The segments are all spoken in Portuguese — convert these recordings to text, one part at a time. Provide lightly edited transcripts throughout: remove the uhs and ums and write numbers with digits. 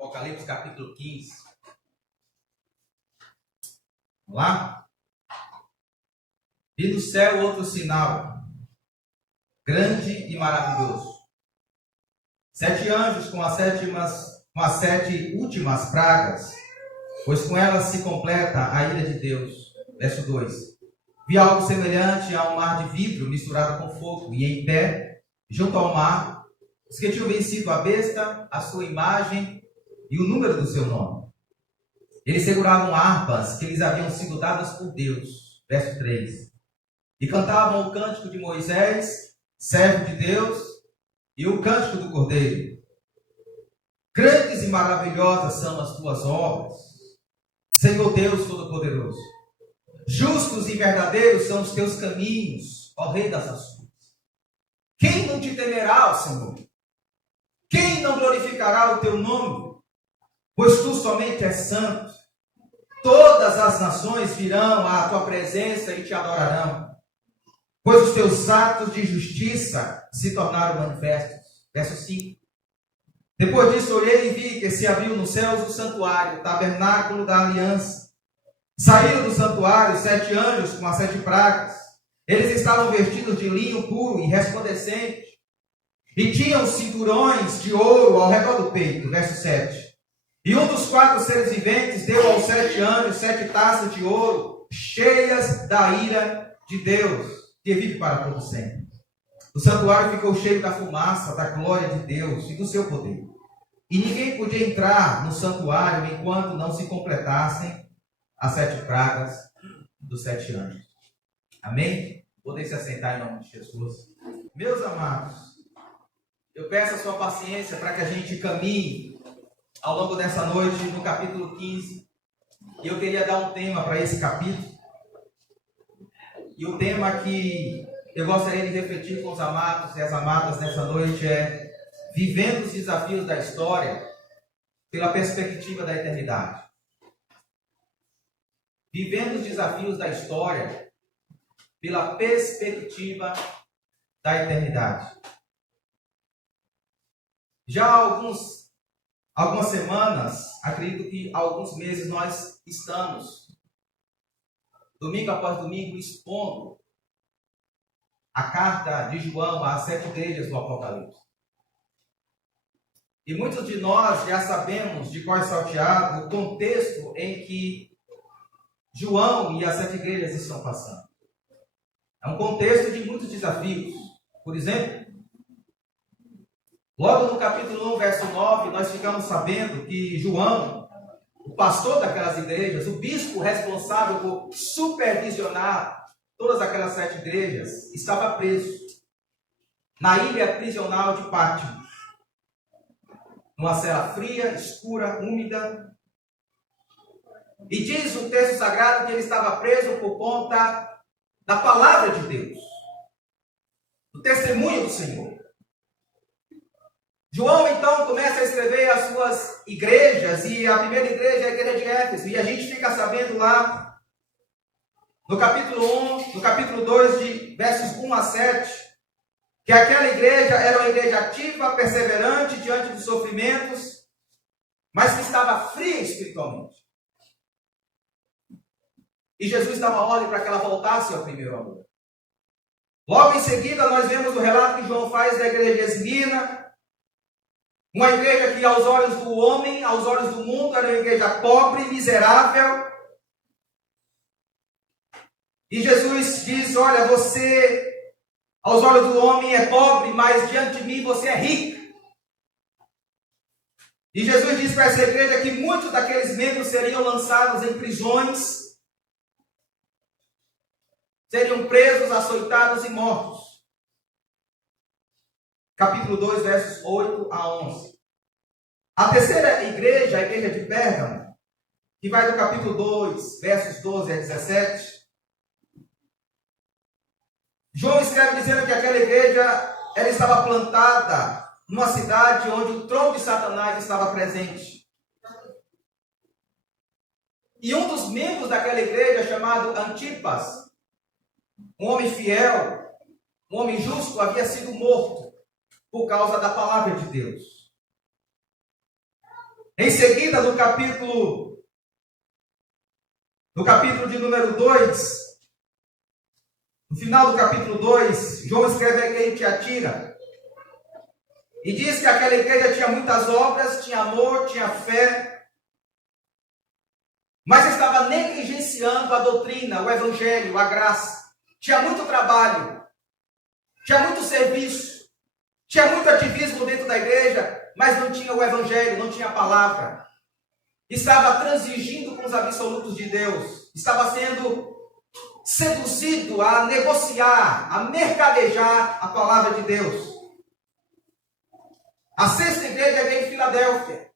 Apocalipse capítulo 15. Vamos lá? Vi no céu outro sinal, grande e maravilhoso. 7 anjos com as sete últimas pragas, pois com elas se completa a ira de Deus. Verso 2. Vi algo semelhante a um mar de vidro misturado com fogo, e em pé, junto ao mar, os que tinham vencido a besta, a sua imagem e o número do seu nome. Eles seguravam harpas que lhes haviam sido dadas por Deus. Verso 3. E cantavam o cântico de Moisés, servo de Deus, e o cântico do Cordeiro. Grandes e maravilhosas são as tuas obras, Senhor Deus Todo-Poderoso. Justos e verdadeiros são os teus caminhos, ó Rei das Nações. Quem não te temerá, ó Senhor? Quem não glorificará o teu nome? Pois tu somente és santo. Todas as nações virão à tua presença e te adorarão, pois os teus atos de justiça se tornaram manifestos. Verso 5. Depois disso olhei e vi que se abriu nos céus o santuário, o tabernáculo da aliança. Saíram do santuário 7 anjos com as 7 pragas. Eles estavam vestidos de linho puro e resplandecente, e tinham cinturões de ouro ao redor do peito. Verso 7. E um dos 4 seres viventes deu aos 7 anjos 7 taças de ouro, cheias da ira de Deus, que vive para todo sempre. O santuário ficou cheio da fumaça, da glória de Deus e do seu poder. E ninguém podia entrar no santuário enquanto não se completassem as 7 pragas dos 7 anjos. Amém? Podem se assentar em nome de Jesus. Meus amados, eu peço a sua paciência para que a gente caminhe ao longo dessa noite no capítulo 15. E eu queria dar um tema para esse capítulo. E o tema que eu gostaria de refletir com os amados e as amadas nessa noite é: vivendo os desafios da história pela perspectiva da eternidade. Vivendo os desafios da história pela perspectiva da eternidade. Já há algumas semanas, acredito que há alguns meses, nós estamos, domingo após domingo, expondo a carta de João às 7 igrejas do Apocalipse. E muitos de nós já sabemos de cor salteado o contexto em que João e as 7 igrejas estão passando. É um contexto de muitos desafios. Por exemplo, logo no capítulo 1, verso 9, nós ficamos sabendo que João, o pastor daquelas igrejas, o bispo responsável por supervisionar todas aquelas 7 igrejas, estava preso na ilha prisional de Patmos, numa cela fria, escura, úmida. E diz o texto sagrado que ele estava preso por conta da palavra de Deus, do testemunho do Senhor. João então começa a escrever as suas igrejas, e a primeira igreja é a igreja de Éfeso, e a gente fica sabendo lá no capítulo 1, no capítulo 2, de versos 1 a 7, que aquela igreja era uma igreja ativa, perseverante diante dos sofrimentos, mas que estava fria espiritualmente. E Jesus dava ordem para que ela voltasse ao primeiro amor. Logo em seguida, nós vemos o relato que João faz da igreja de Esmina, uma igreja que aos olhos do homem, aos olhos do mundo, era uma igreja pobre, miserável. E Jesus diz: olha, você, aos olhos do homem, é pobre, mas diante de mim você é rico. E Jesus diz para essa igreja que muitos daqueles membros seriam lançados em prisões, seriam presos, açoitados e mortos. Capítulo 2, versos 8 a 11. A terceira igreja, a igreja de Pérgamo, que vai do capítulo 2, versos 12 a 17. João escreve dizendo que aquela igreja, ela estava plantada numa cidade onde o trono de Satanás estava presente. E um dos membros daquela igreja, chamado Antipas, um homem fiel, um homem justo, havia sido morto por causa da palavra de Deus. Em seguida, no capítulo de número 2, no final do capítulo 2, João escreve a igreja em Tiatira. E diz que aquela igreja tinha muitas obras, tinha amor, tinha fé, mas estava negligenciando a doutrina, o evangelho, a graça. Tinha muito trabalho, tinha muito serviço, tinha muito ativismo dentro da igreja, mas não tinha o evangelho, não tinha a palavra. Estava transigindo com os absolutos de Deus, estava sendo seduzido a negociar, a mercadejar a palavra de Deus. A sexta igreja veio em Filadélfia.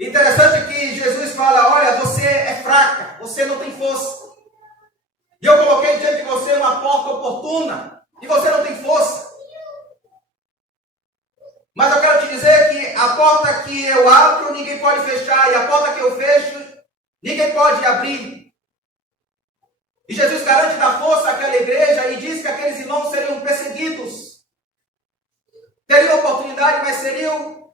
Interessante que Jesus fala: olha, você é fraca, você não tem força. E eu coloquei diante de você uma porta oportuna, e você não tem força. Mas eu quero te dizer que a porta que eu abro, ninguém pode fechar, e a porta que eu fecho, ninguém pode abrir. E Jesus garante da força àquela igreja e diz que aqueles irmãos seriam perseguidos. Teriam oportunidade, mas teriam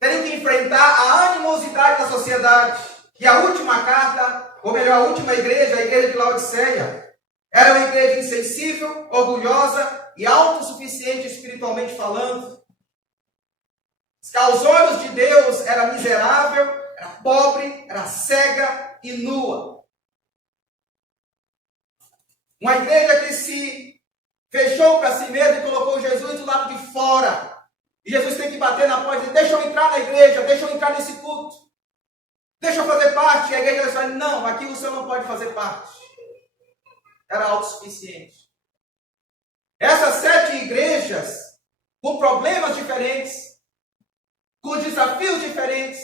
que enfrentar a animosidade da sociedade. E a última carta, ou melhor, a última igreja, a igreja de Laodiceia, era uma igreja insensível, orgulhosa e autossuficiente espiritualmente falando. Aos olhos de Deus era miserável, era pobre, era cega e nua. Uma igreja que se fechou para si mesmo e colocou Jesus do lado de fora. E Jesus tem que bater na porta e dizer: deixa eu entrar na igreja, deixa eu entrar nesse culto. Deixa eu fazer parte. E a igreja fala: não, aqui o senhor não pode fazer parte. Era autossuficiente. Essas 7 igrejas, com problemas diferentes, com desafios diferentes,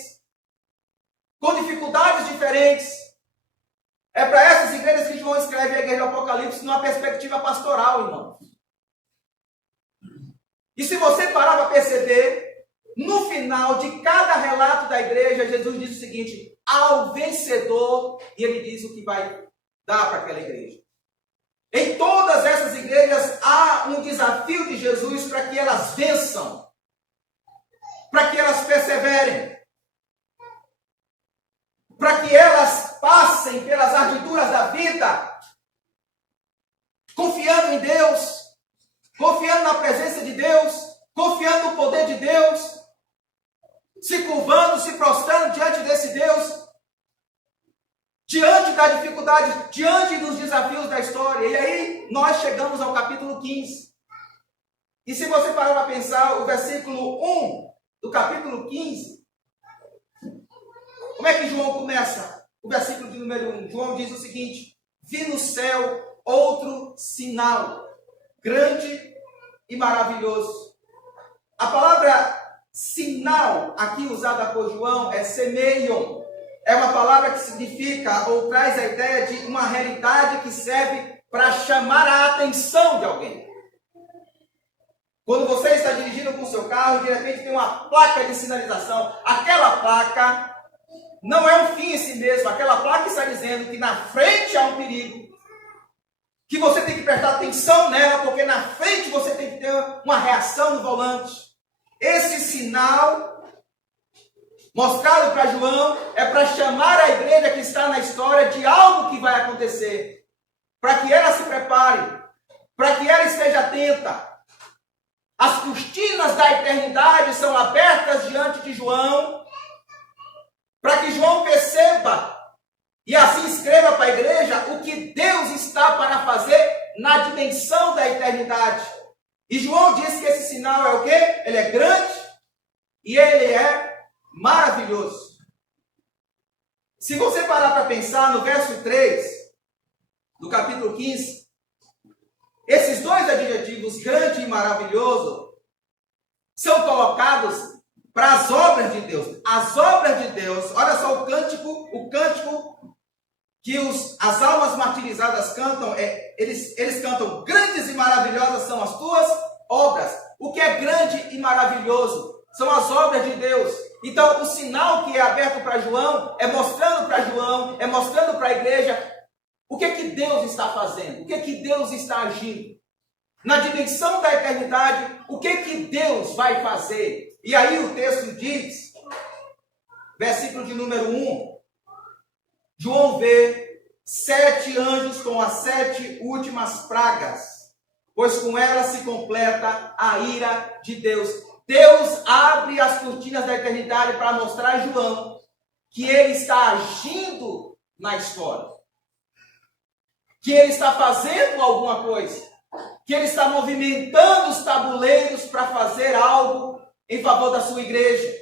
com dificuldades diferentes, é para essas igrejas que João escreve a igreja do Apocalipse numa perspectiva pastoral, irmão. E se você parar para perceber, no final de cada relato da igreja, Jesus diz o seguinte: ao vencedor, e ele diz o que vai dar para aquela igreja. Em todas essas igrejas há um desafio de Jesus para que elas vençam, para que elas perseverem, para que elas passem pelas ardiduras da vida, confiando em Deus, confiando na presença de Deus, confiando no poder de Deus, se curvando, se prostrando diante desse Deus, diante da dificuldade, diante dos desafios da história. E aí nós chegamos ao capítulo 15. E se você parar para pensar, o versículo 1 do capítulo 15, como é que João começa? O versículo de número 1. João diz o seguinte: vi no céu outro sinal, grande e maravilhoso. A palavra sinal aqui usada por João é semeion. É uma palavra que significa ou traz a ideia de uma realidade que serve para chamar a atenção de alguém. Quando você está dirigindo com o seu carro, de repente tem uma placa de sinalização. Aquela placa não é um fim em si mesmo. Aquela placa está dizendo que na frente há um perigo, que você tem que prestar atenção nela, porque na frente você tem que ter uma reação no volante. Esse sinal mostrado para João é para chamar a igreja que está na história de algo que vai acontecer, para que ela se prepare, para que ela esteja atenta. As cortinas da eternidade são abertas diante de João, para que João perceba e assim escreva para a igreja o que Deus está para fazer na dimensão da eternidade. E João diz que esse sinal é o quê? Ele é grande e ele é maravilhoso. Se você parar para pensar no verso 3 do capítulo 15, esses dois adjetivos, grande e maravilhoso, são colocados para as obras de Deus. As obras de Deus, olha só o cântico que as almas martirizadas cantam, eles cantam: grandes e maravilhosas são as tuas obras. O que é grande e maravilhoso são as obras de Deus. Então, o sinal que é aberto para João é mostrando para João, é mostrando para a igreja o que é que Deus está fazendo, o que é que Deus está agindo. Na dimensão da eternidade, o que é que Deus vai fazer? E aí o texto diz versículo de número 1, João vê 7 anjos com as 7 últimas pragas, pois com elas se completa a ira de Deus. Deus abre as cortinas da eternidade para mostrar a João que ele está agindo na história, que ele está fazendo alguma coisa, que ele está movimentando os tabuleiros para fazer algo em favor da sua igreja.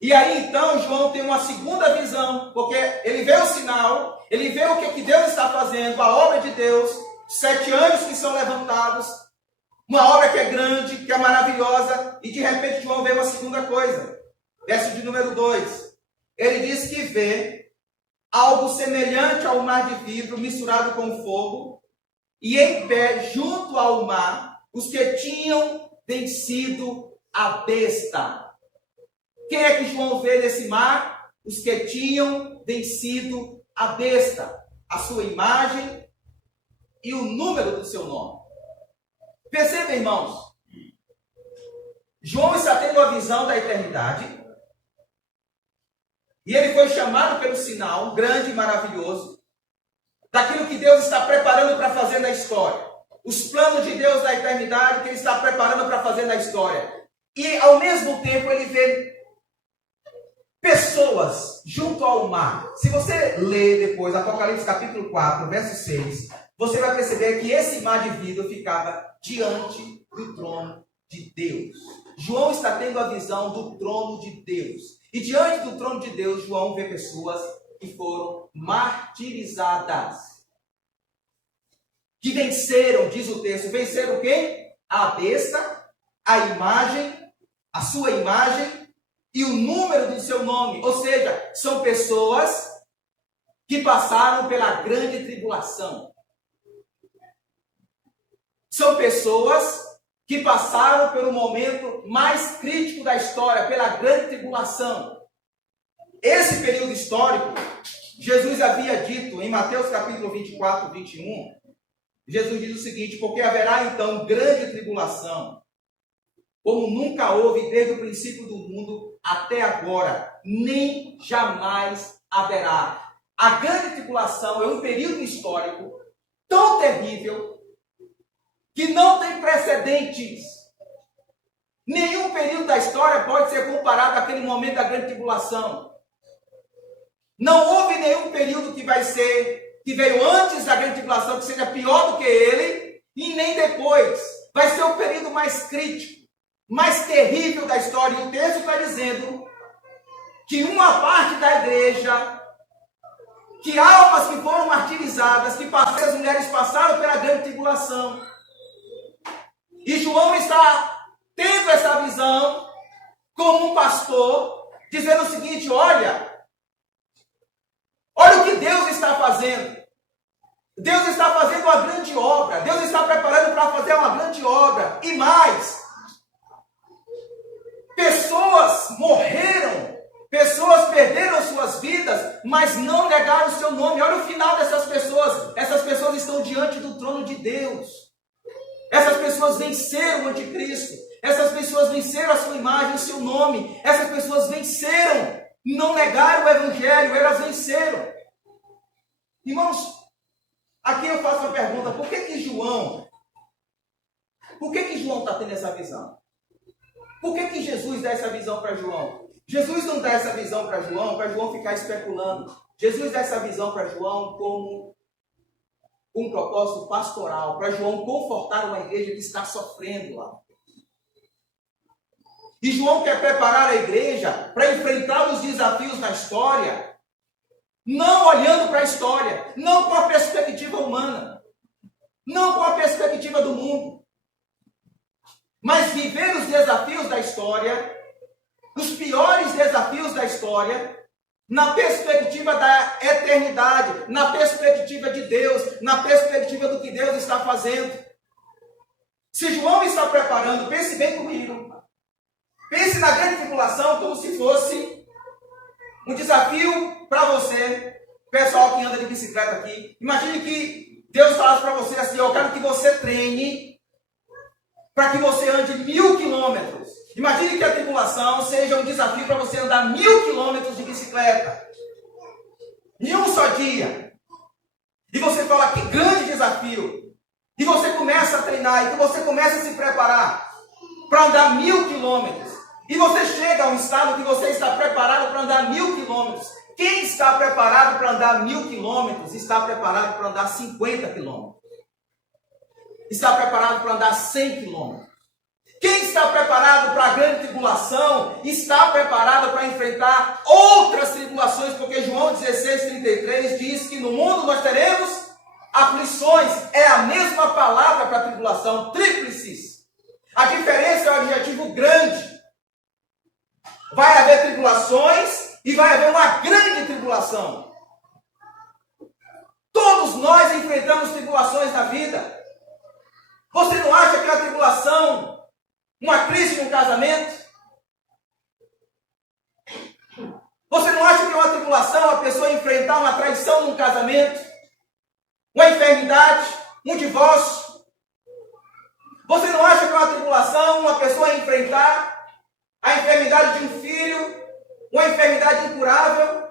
E aí então João tem uma segunda visão, porque ele vê o sinal, ele vê o que Deus está fazendo, a obra de Deus, 7 anjos que são levantados, uma obra que é grande, que é maravilhosa, e de repente João vê uma segunda coisa. Verso de número 2. Ele diz que vê algo semelhante ao mar de vidro misturado com fogo, e em pé junto ao mar, os que tinham vencido a besta. Quem é que João vê nesse mar? Os que tinham vencido a besta, a sua imagem e o número do seu nome. Percebam, irmãos, João está tendo a visão da eternidade, e ele foi chamado pelo sinal grande e maravilhoso, daquilo que Deus está preparando para fazer na história. Os planos de Deus da eternidade que ele está preparando para fazer na história. E ao mesmo tempo ele vê pessoas junto ao mar. Se você ler depois Apocalipse capítulo 4, verso 6, você vai perceber que esse mar de vidro ficava diante do trono de Deus. João está tendo a visão do trono de Deus. E diante do trono de Deus, João vê pessoas que foram martirizadas. Que venceram, diz o texto, venceram quem? A besta, a imagem, a sua imagem e o número do seu nome. Ou seja, são pessoas que passaram pela grande tribulação. São pessoas que passaram pelo momento mais crítico da história, pela grande tribulação. Esse período histórico, Jesus havia dito em Mateus capítulo 24, 21, Jesus diz o seguinte: porque haverá então grande tribulação, como nunca houve desde o princípio do mundo até agora, nem jamais haverá. A grande tribulação é um período histórico tão terrível que não tem precedentes. Nenhum período da história pode ser comparado àquele momento da grande tribulação. Não houve nenhum período que veio antes da grande tribulação que seja pior do que ele, e nem depois. Vai ser o período mais crítico, mais terrível da história. E o texto está dizendo que uma parte da igreja, que almas que foram martirizadas, que as mulheres passaram pela grande tribulação. E João está tendo essa visão como um pastor, dizendo o seguinte: olha o que Deus está fazendo. Deus está fazendo uma grande obra. Deus está preparando para fazer uma grande obra. E mais, pessoas morreram, pessoas perderam suas vidas, mas não negaram o seu nome. Olha o final dessas pessoas. Essas pessoas estão diante do trono de Deus. Essas pessoas venceram o anticristo. Essas pessoas venceram a sua imagem, o seu nome. Essas pessoas venceram. Não negaram o evangelho, elas venceram. Irmãos, aqui eu faço uma pergunta: por que João está tendo essa visão? Por que Jesus dá essa visão para João? Jesus não dá essa visão para João ficar especulando. Jesus dá essa visão para João como um propósito pastoral, para João confortar uma igreja que está sofrendo lá. E João quer preparar a igreja para enfrentar os desafios na história, não olhando para a história, não com a perspectiva humana, não com a perspectiva do mundo, mas viver os desafios da história, os piores desafios da história, na perspectiva da eternidade, na perspectiva de Deus, na perspectiva do que Deus está fazendo. Se João está preparando, pense bem comigo, pense na grande tribulação como se fosse um desafio para você, pessoal que anda de bicicleta aqui. Imagine que Deus falasse para você assim: eu quero que você treine para que você ande 1000 quilômetros. Imagine que a tribulação seja um desafio para você andar 1000 quilômetros de bicicleta. Em um só dia. E você fala, que grande desafio. E você começa a treinar, e que você começa a se preparar para andar 1000 quilômetros. E você chega a um estado que você está preparado para andar 1000 quilômetros. Quem está preparado para andar 1000 quilômetros, está preparado para andar 50 quilômetros. Está preparado para andar 100 quilômetros. Quem está preparado para a grande tribulação, está preparado para enfrentar outras tribulações, porque João 16:33 diz que no mundo nós teremos aflições. É a mesma palavra para a tribulação, tríplices. A diferença é o adjetivo grande. Vai haver tribulações e vai haver uma grande tribulação. Todos nós enfrentamos tribulações na vida. Você não acha que a tribulação, uma crise no casamento? Você não acha que é uma tribulação a pessoa enfrentar uma traição num casamento? Uma enfermidade? Um divórcio? Você não acha que é uma tribulação uma pessoa enfrentar a enfermidade de um filho? Uma enfermidade incurável?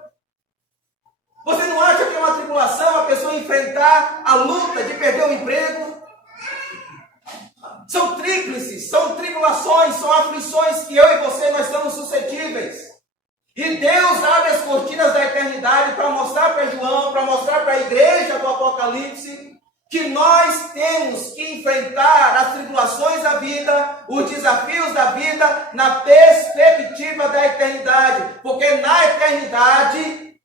Você não acha que é uma tribulação a pessoa enfrentar a luta de perder o emprego? São tríplices, são tribulações, são aflições que eu e você nós estamos suscetíveis. E Deus abre as cortinas da eternidade para mostrar para João, para mostrar para a igreja do Apocalipse, que nós temos que enfrentar as tribulações da vida, os desafios da vida, na perspectiva da eternidade. Porque na eternidade,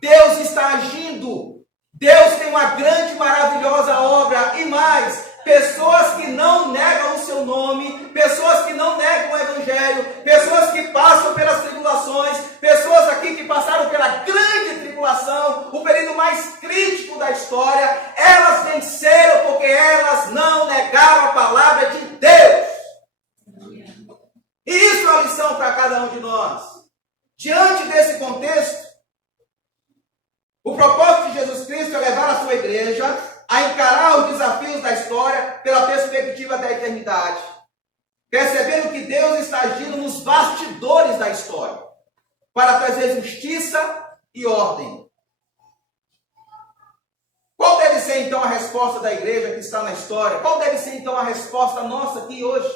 Deus está agindo. Deus tem uma grande, maravilhosa obra. E mais, pessoas que não negam o seu nome, pessoas que não negam o evangelho, pessoas que passam pelas tribulações, pessoas aqui que passaram pela grande tribulação, o período mais crítico da história, elas venceram porque elas não negaram a palavra de Deus. E isso é uma lição para cada um de nós. Diante desse contexto, o propósito de Jesus Cristo é levar a sua igreja a encarar os desafios da história pela perspectiva da eternidade, percebendo que Deus está agindo nos bastidores da história, para trazer justiça e ordem. Qual deve ser então a resposta da igreja que está na história? Qual deve ser então a resposta nossa aqui hoje,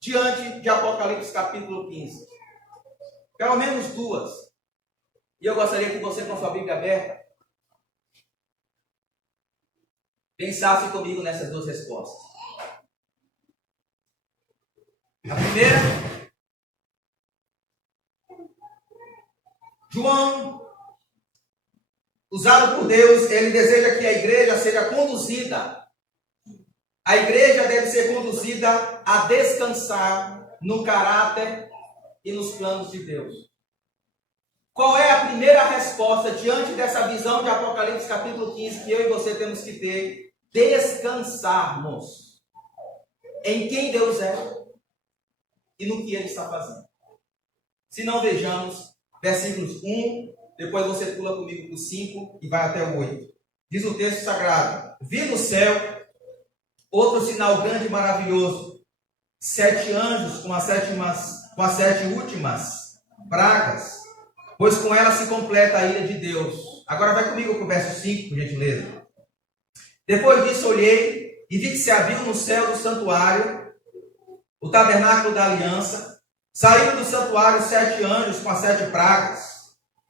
diante de Apocalipse capítulo 15? Pelo menos duas. E eu gostaria que você, com a sua Bíblia aberta, pensasse comigo nessas duas respostas. A primeira, João, usado por Deus, ele deseja que a igreja seja conduzida. A igreja deve ser conduzida a descansar no caráter e nos planos de Deus. Qual é a primeira resposta diante dessa visão de Apocalipse capítulo 15 que eu e você temos que ter? Descansarmos em quem Deus é e no que Ele está fazendo. Se não, vejamos versículos 1, depois você pula comigo para o 5 e vai até o 8. Diz o texto sagrado: vi no céu outro sinal grande e maravilhoso, 7 anjos com as 7 últimas pragas, pois com ela se completa a ira de Deus. Agora vai comigo para o verso 5, por gentileza. Depois disso olhei e vi que se abriu no céu do santuário o tabernáculo da aliança. Saíram do santuário 7 anjos com as 7 pragas.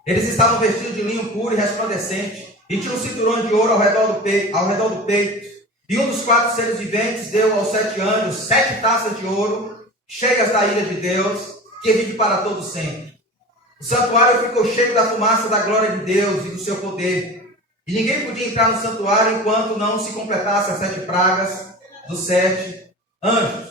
Eles estavam vestidos de linho puro e resplandecente, e tinham um cinturão de ouro ao redor do peito. E um dos 4 seres viventes deu aos 7 anjos 7 taças de ouro, cheias da ira de Deus, que vive para todo sempre. O santuário ficou cheio da fumaça da glória de Deus e do seu poder. E ninguém podia entrar no santuário enquanto não se completasse as 7 pragas dos 7 anjos.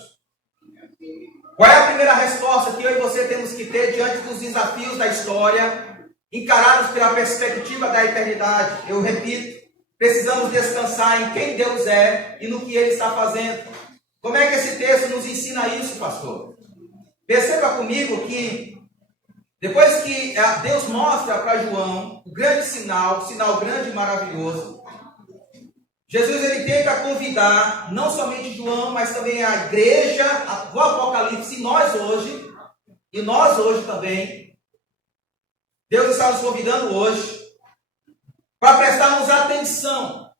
Qual é a primeira resposta que eu e você temos que ter diante dos desafios da história, encarados pela perspectiva da eternidade? Eu repito, precisamos descansar em quem Deus é e no que Ele está fazendo. Como é que esse texto nos ensina isso, pastor? Perceba comigo que depois que Deus mostra para João o grande sinal grande e maravilhoso, Jesus ele tenta convidar não somente João, mas também a igreja, o Apocalipse, e nós hoje também. Deus está nos convidando hoje para prestarmos atenção.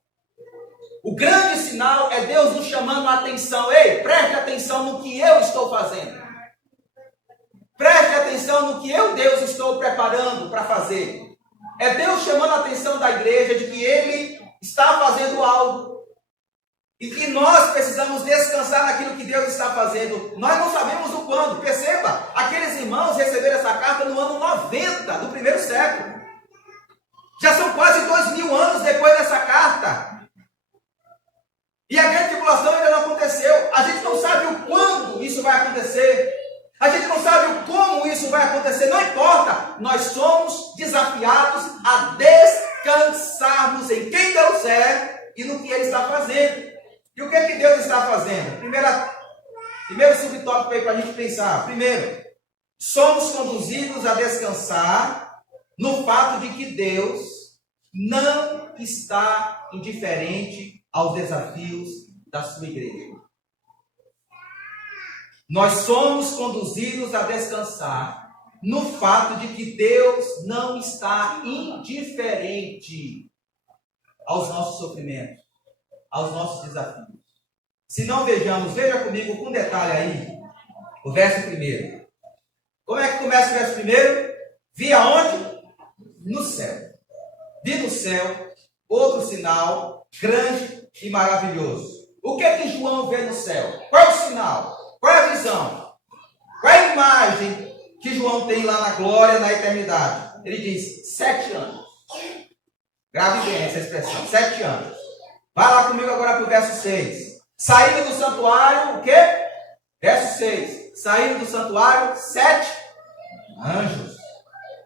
O grande sinal é Deus nos chamando a atenção. Ei, preste atenção no que eu estou fazendo. Preste atenção no que eu, Deus, estou preparando para fazer. É Deus chamando a atenção da igreja de que Ele está fazendo algo e que nós precisamos descansar naquilo que Deus está fazendo. Nós não sabemos o quando. Perceba, aqueles irmãos receberam essa carta no ano 90 do primeiro século. Já são quase 2000 anos depois dessa carta. E a grande tribulação ainda não aconteceu. A gente não sabe o quando isso vai acontecer. A gente não sabe o como isso vai acontecer. Não importa. Nós somos desafiados a descansarmos em quem Deus é e no que Ele está fazendo. E o que é que Deus está fazendo? Primeiro subtópico aí para a gente pensar. Primeiro, somos conduzidos a descansar no fato de que Deus não está indiferente aos desafios da sua igreja. Nós somos conduzidos a descansar no fato de que Deus não está indiferente aos nossos sofrimentos, aos nossos desafios. Se não vejamos, veja comigo com detalhe aí, o verso 1. Como é que começa o verso 1? Vi aonde? No céu. Vi no céu outro sinal grande e maravilhoso. O que é que João vê no céu? Qual é o sinal? Qual é a visão? Qual é a imagem que João tem lá na glória, na eternidade? Ele diz 7 anos. Grave bem essa expressão, 7 anos. Vai lá comigo agora para o verso 6. Saindo do santuário, o quê? Verso 6. Saindo do santuário, 7 anjos.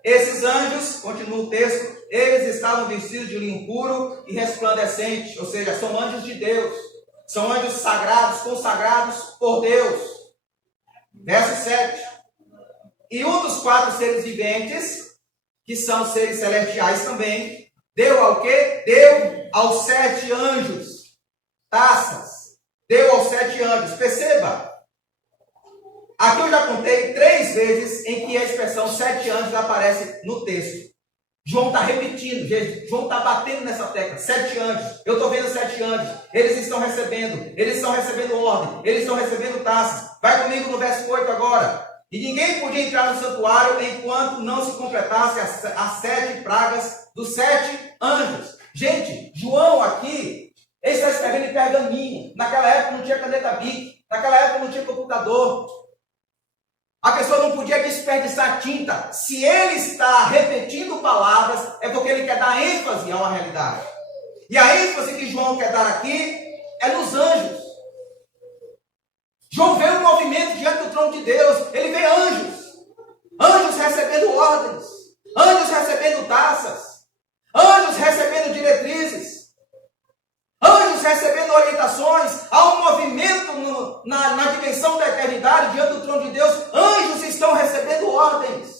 Esses anjos, continua o texto, eles estavam vestidos de linho puro e resplandecente, ou seja, são anjos de Deus. São anjos sagrados, consagrados por Deus. Verso 7. E um dos 4 seres viventes, que são seres celestiais também, deu ao quê? Deu aos 7 anjos taças. Deu aos 7 anjos. Perceba. Aqui eu já contei 3 vezes em que a expressão 7 anjos aparece no texto. João está repetindo, João está batendo nessa tecla, 7 anjos, eu estou vendo 7 anjos, eles estão recebendo ordem, eles estão recebendo taças. Vai comigo no verso 8 agora. E ninguém podia entrar no santuário enquanto não se completasse as 7 pragas dos 7 anjos. Gente, João aqui, ele está escrevendo em pergaminho. Naquela época não tinha caneta Bic, naquela época não tinha computador. A pessoa não podia desperdiçar tinta. Se ele está repetindo palavras, é porque ele quer dar ênfase a uma realidade. E a ênfase que João quer dar aqui é nos anjos. João vê um movimento diante do trono de Deus. Ele vê anjos. Anjos recebendo ordens. Anjos recebendo taças. Anjos recebendo diretrizes. Anjos recebendo orientações. Há um movimento na dimensão da eternidade diante do trono de Deus. Anjos estão recebendo ordens.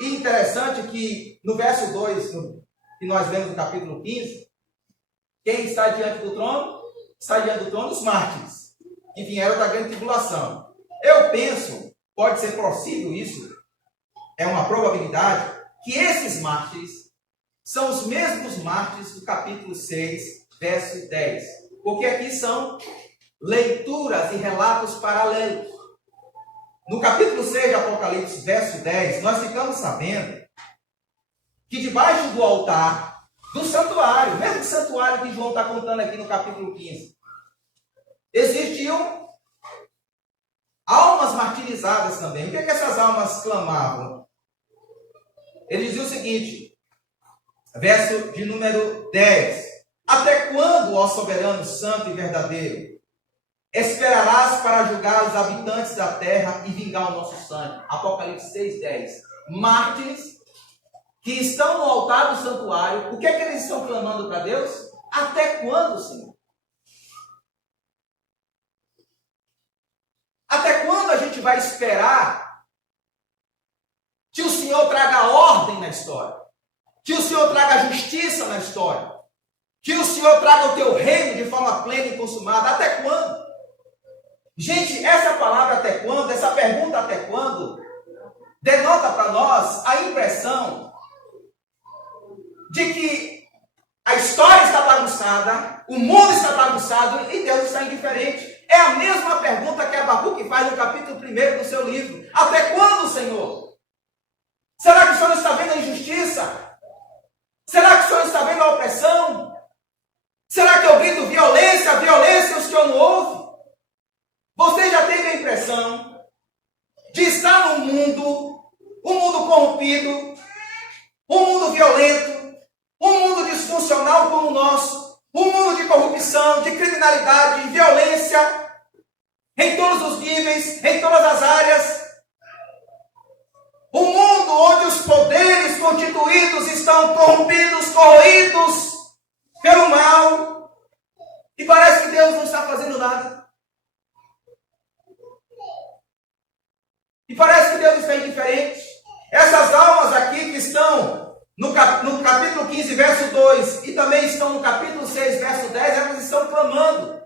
E interessante que no verso 2, que nós lemos no capítulo 15, quem está diante do trono? Está diante do trono os mártires, que vieram da grande tribulação. Eu penso, pode ser possível isso, é uma probabilidade, que esses mártires são os mesmos mártires do capítulo 6, verso 10. Porque aqui são leituras e relatos paralelos. No capítulo 6 de Apocalipse, verso 10, nós ficamos sabendo que debaixo do altar do santuário, mesmo santuário que João está contando aqui no capítulo 15, existiam almas martirizadas também. O que é que essas almas clamavam? Ele dizia o seguinte, verso de número 10. Até quando, ó soberano, santo e verdadeiro, esperarás para julgar os habitantes da terra e vingar o nosso sangue? Apocalipse 6, 10. Mártires que estão no altar do santuário, o que é que eles estão clamando para Deus? Até quando, Senhor? Até quando a gente vai esperar que o Senhor traga ordem na história? Que o Senhor traga justiça na história? Que o Senhor traga o teu reino de forma plena e consumada. Até quando? Gente, essa palavra até quando, essa pergunta até quando, denota para nós a impressão de que a história está bagunçada, o mundo está bagunçado e Deus está indiferente. É a mesma pergunta que Abacuque faz no capítulo 1 do seu livro. Até quando, Senhor? Será que o Senhor está vendo a injustiça? Será que o Senhor está vendo a opressão? Será que eu grito violência, violência e o Senhor não ouve? Você já teve a impressão de estar num mundo, um mundo corrompido, um mundo violento, um mundo disfuncional como o nosso, um mundo de corrupção, de criminalidade, de violência, em todos os níveis, em todas as áreas. Um mundo onde os poderes constituídos estão corrompidos, corroídos pelo mal. E parece que Deus não está fazendo nada. E parece que Deus está indiferente. Essas almas aqui que estão no capítulo 15, verso 2, e também estão no capítulo 6, verso 10, elas estão clamando.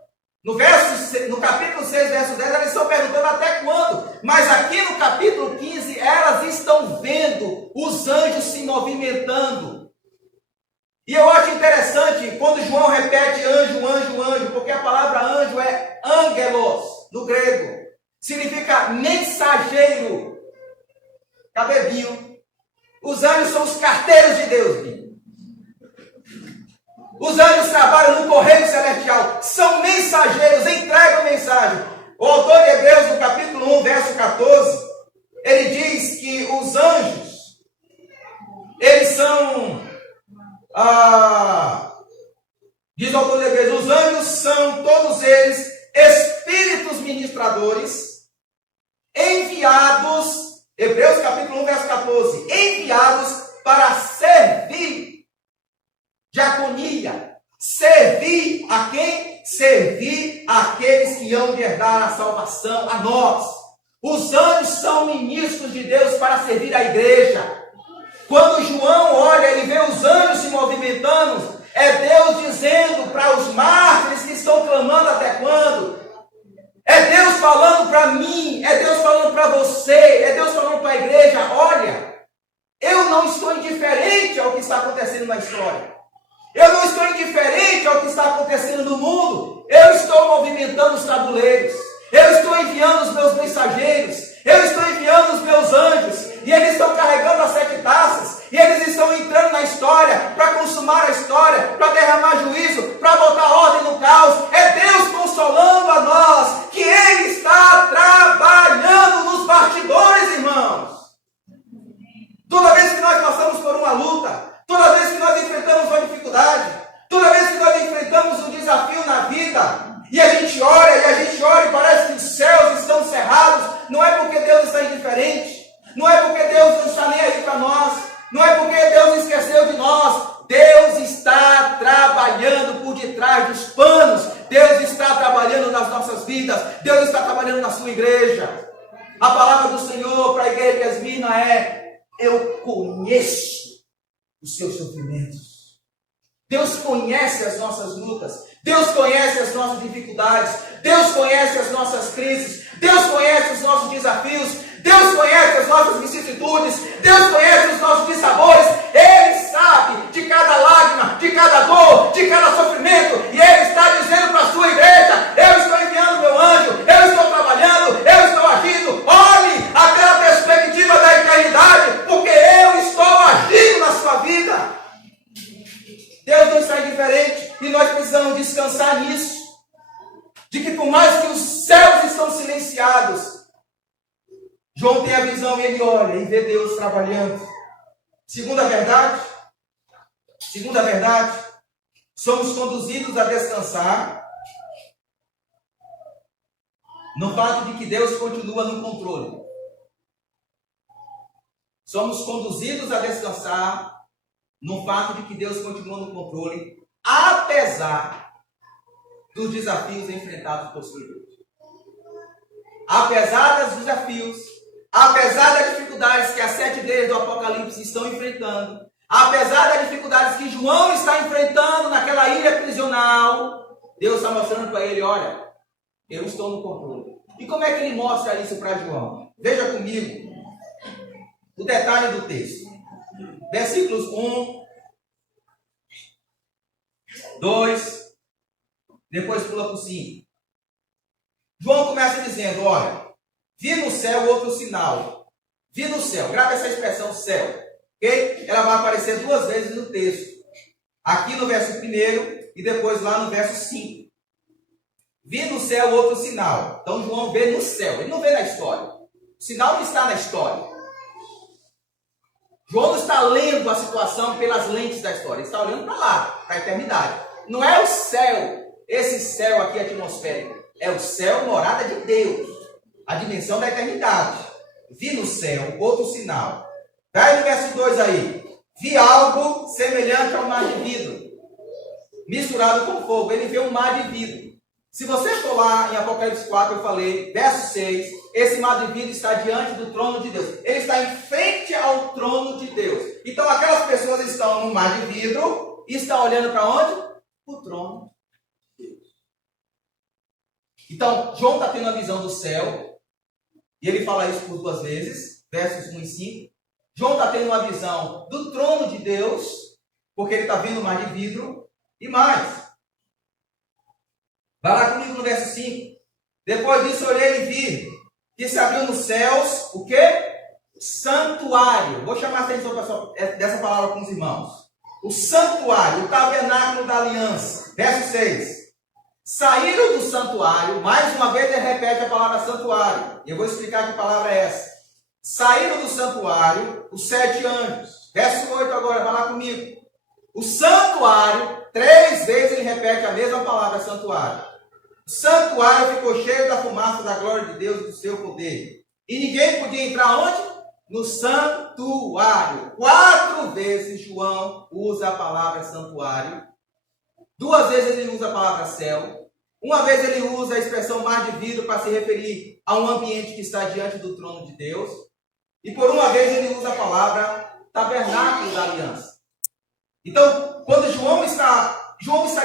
No capítulo 6, verso 10, elas estão perguntando até quando. Mas aqui no capítulo 15, elas estão vendo os anjos se movimentando. E eu acho interessante quando João repete anjo, anjo, anjo, porque a palavra anjo é angelos, no grego. Significa mensageiro. Cadê Binho? Os anjos são os carteiros de Deus, Binho. Os anjos trabalham no correio celestial. São mensageiros, entregam mensagem. O autor de Hebreus, no capítulo 1, verso 14, ele diz que os anjos, eles são... diz o autor de Hebreus, os anjos são todos eles espíritos ministradores, enviados, Hebreus capítulo 1, verso 14, enviados para servir diaconia. Servir a quem? Servir àqueles que hão de herdar a salvação, a nós. Os anjos são ministros de Deus para servir a igreja. Quando João olha e vê os anjos se movimentando, é Deus dizendo para os mártires que estão clamando até quando? É Deus falando para mim, é Deus falando para você, é Deus falando para a igreja, olha, eu não estou indiferente ao que está acontecendo na história. Eu não estou indiferente ao que está acontecendo no mundo. Eu estou movimentando os tabuleiros. Eu estou enviando os meus mensageiros. Eu estou enviando os meus anjos. E eles estão carregando as 7 taças. E eles estão entrando na história para consumar a história, para derramar juízo, para botar ordem no caos. É Deus consolando a nós que Ele está trabalhando nos bastidores, irmãos. Toda vez que nós passamos por uma luta, toda vez que nós enfrentamos uma dificuldade, toda vez que nós enfrentamos um desafio na vida, e a gente ora e parece que os céus estão cerrados, não é porque Deus está indiferente, não é porque Deus não está nem aí para nós, não é porque Deus esqueceu de nós. Deus está trabalhando por detrás dos panos, Deus está trabalhando nas nossas vidas, Deus está trabalhando na sua igreja. A palavra do Senhor para a igreja de Yasmina é: eu conheço os seus sofrimentos. Deus conhece as nossas lutas. Deus conhece as nossas dificuldades. Deus conhece as nossas crises. Deus conhece os nossos desafios. Deus conhece as nossas vicissitudes. Deus conhece os nossos dissabores. Ele sabe de cada lágrima, de cada dor, de cada sofrimento. E Ele está dizendo para a sua igreja: eu estou enviando meu anjo. Eu estou trabalhando. Eu estou agindo. Olhe aquela perspectiva da eternidade, porque eu estou agindo na sua vida. Deus não está indiferente e nós precisamos descansar nisso. De que por mais que os céus estão silenciados, João tem a visão e ele olha e vê Deus trabalhando. Segunda verdade, somos conduzidos a descansar no fato de que Deus continua no controle. Somos conduzidos a descansar no fato de que Deus continua no controle, apesar dos desafios enfrentados por sua igreja. Apesar dos desafios, apesar das dificuldades que as 7 igrejas do Apocalipse estão enfrentando, apesar das dificuldades que João está enfrentando naquela ilha Deus está mostrando para ele, olha, eu estou no controle. E como é que ele mostra isso para João? Veja comigo o detalhe do texto. Versículos 1, 2, depois pula para o 5. João começa dizendo, olha, vi no céu outro sinal. Vi no céu, grava essa expressão céu, ok? Ela vai aparecer 2 vezes no texto. Aqui no verso 1 e depois lá no verso 5. Vi no céu outro sinal. Então João vê no céu, ele não vê na história. O sinal não está na história. João não está lendo a situação pelas lentes da história, ele está olhando para lá, para a eternidade. Não é o céu, esse céu aqui atmosférico, é o céu morada de Deus, a dimensão da eternidade. Vi no céu outro sinal. Vai no verso 2 aí. Vi algo semelhante ao mar de vidro, misturado com fogo. Ele vê um mar de vidro. Se você for lá em Apocalipse 4, eu falei, verso 6, esse mar de vidro está diante do trono de Deus. Ele está em frente ao trono de Deus. Então aquelas pessoas estão no mar de vidro e estão olhando para onde? Para o trono de Deus. Então, João está tendo a visão do céu, e ele fala isso por 2 vezes, versos 1 e 5. João está tendo uma visão do trono de Deus, porque ele está vendo o mar de vidro, e mais. Vai lá comigo no verso 5. Depois disso olhei e vi que se abriu nos céus, o quê? Santuário. Vou chamar a atenção dessa palavra com os irmãos. O santuário, o tabernáculo da aliança. Verso 6. Saíram do santuário, mais uma vez ele repete a palavra santuário. E eu vou explicar que palavra é essa. Saíram do santuário os 7 anjos. Verso 8 agora, vai lá comigo. O santuário, 3 vezes ele repete a mesma palavra santuário. O santuário ficou cheio da fumaça da glória de Deus e do seu poder. E ninguém podia entrar onde? No santuário. 4 vezes João usa a palavra santuário. 2 vezes ele usa a palavra céu. 1 vez ele usa a expressão mar de vidro para se referir a um ambiente que está diante do trono de Deus. E por 1 vez ele usa a palavra tabernáculo da aliança. Então, quando João está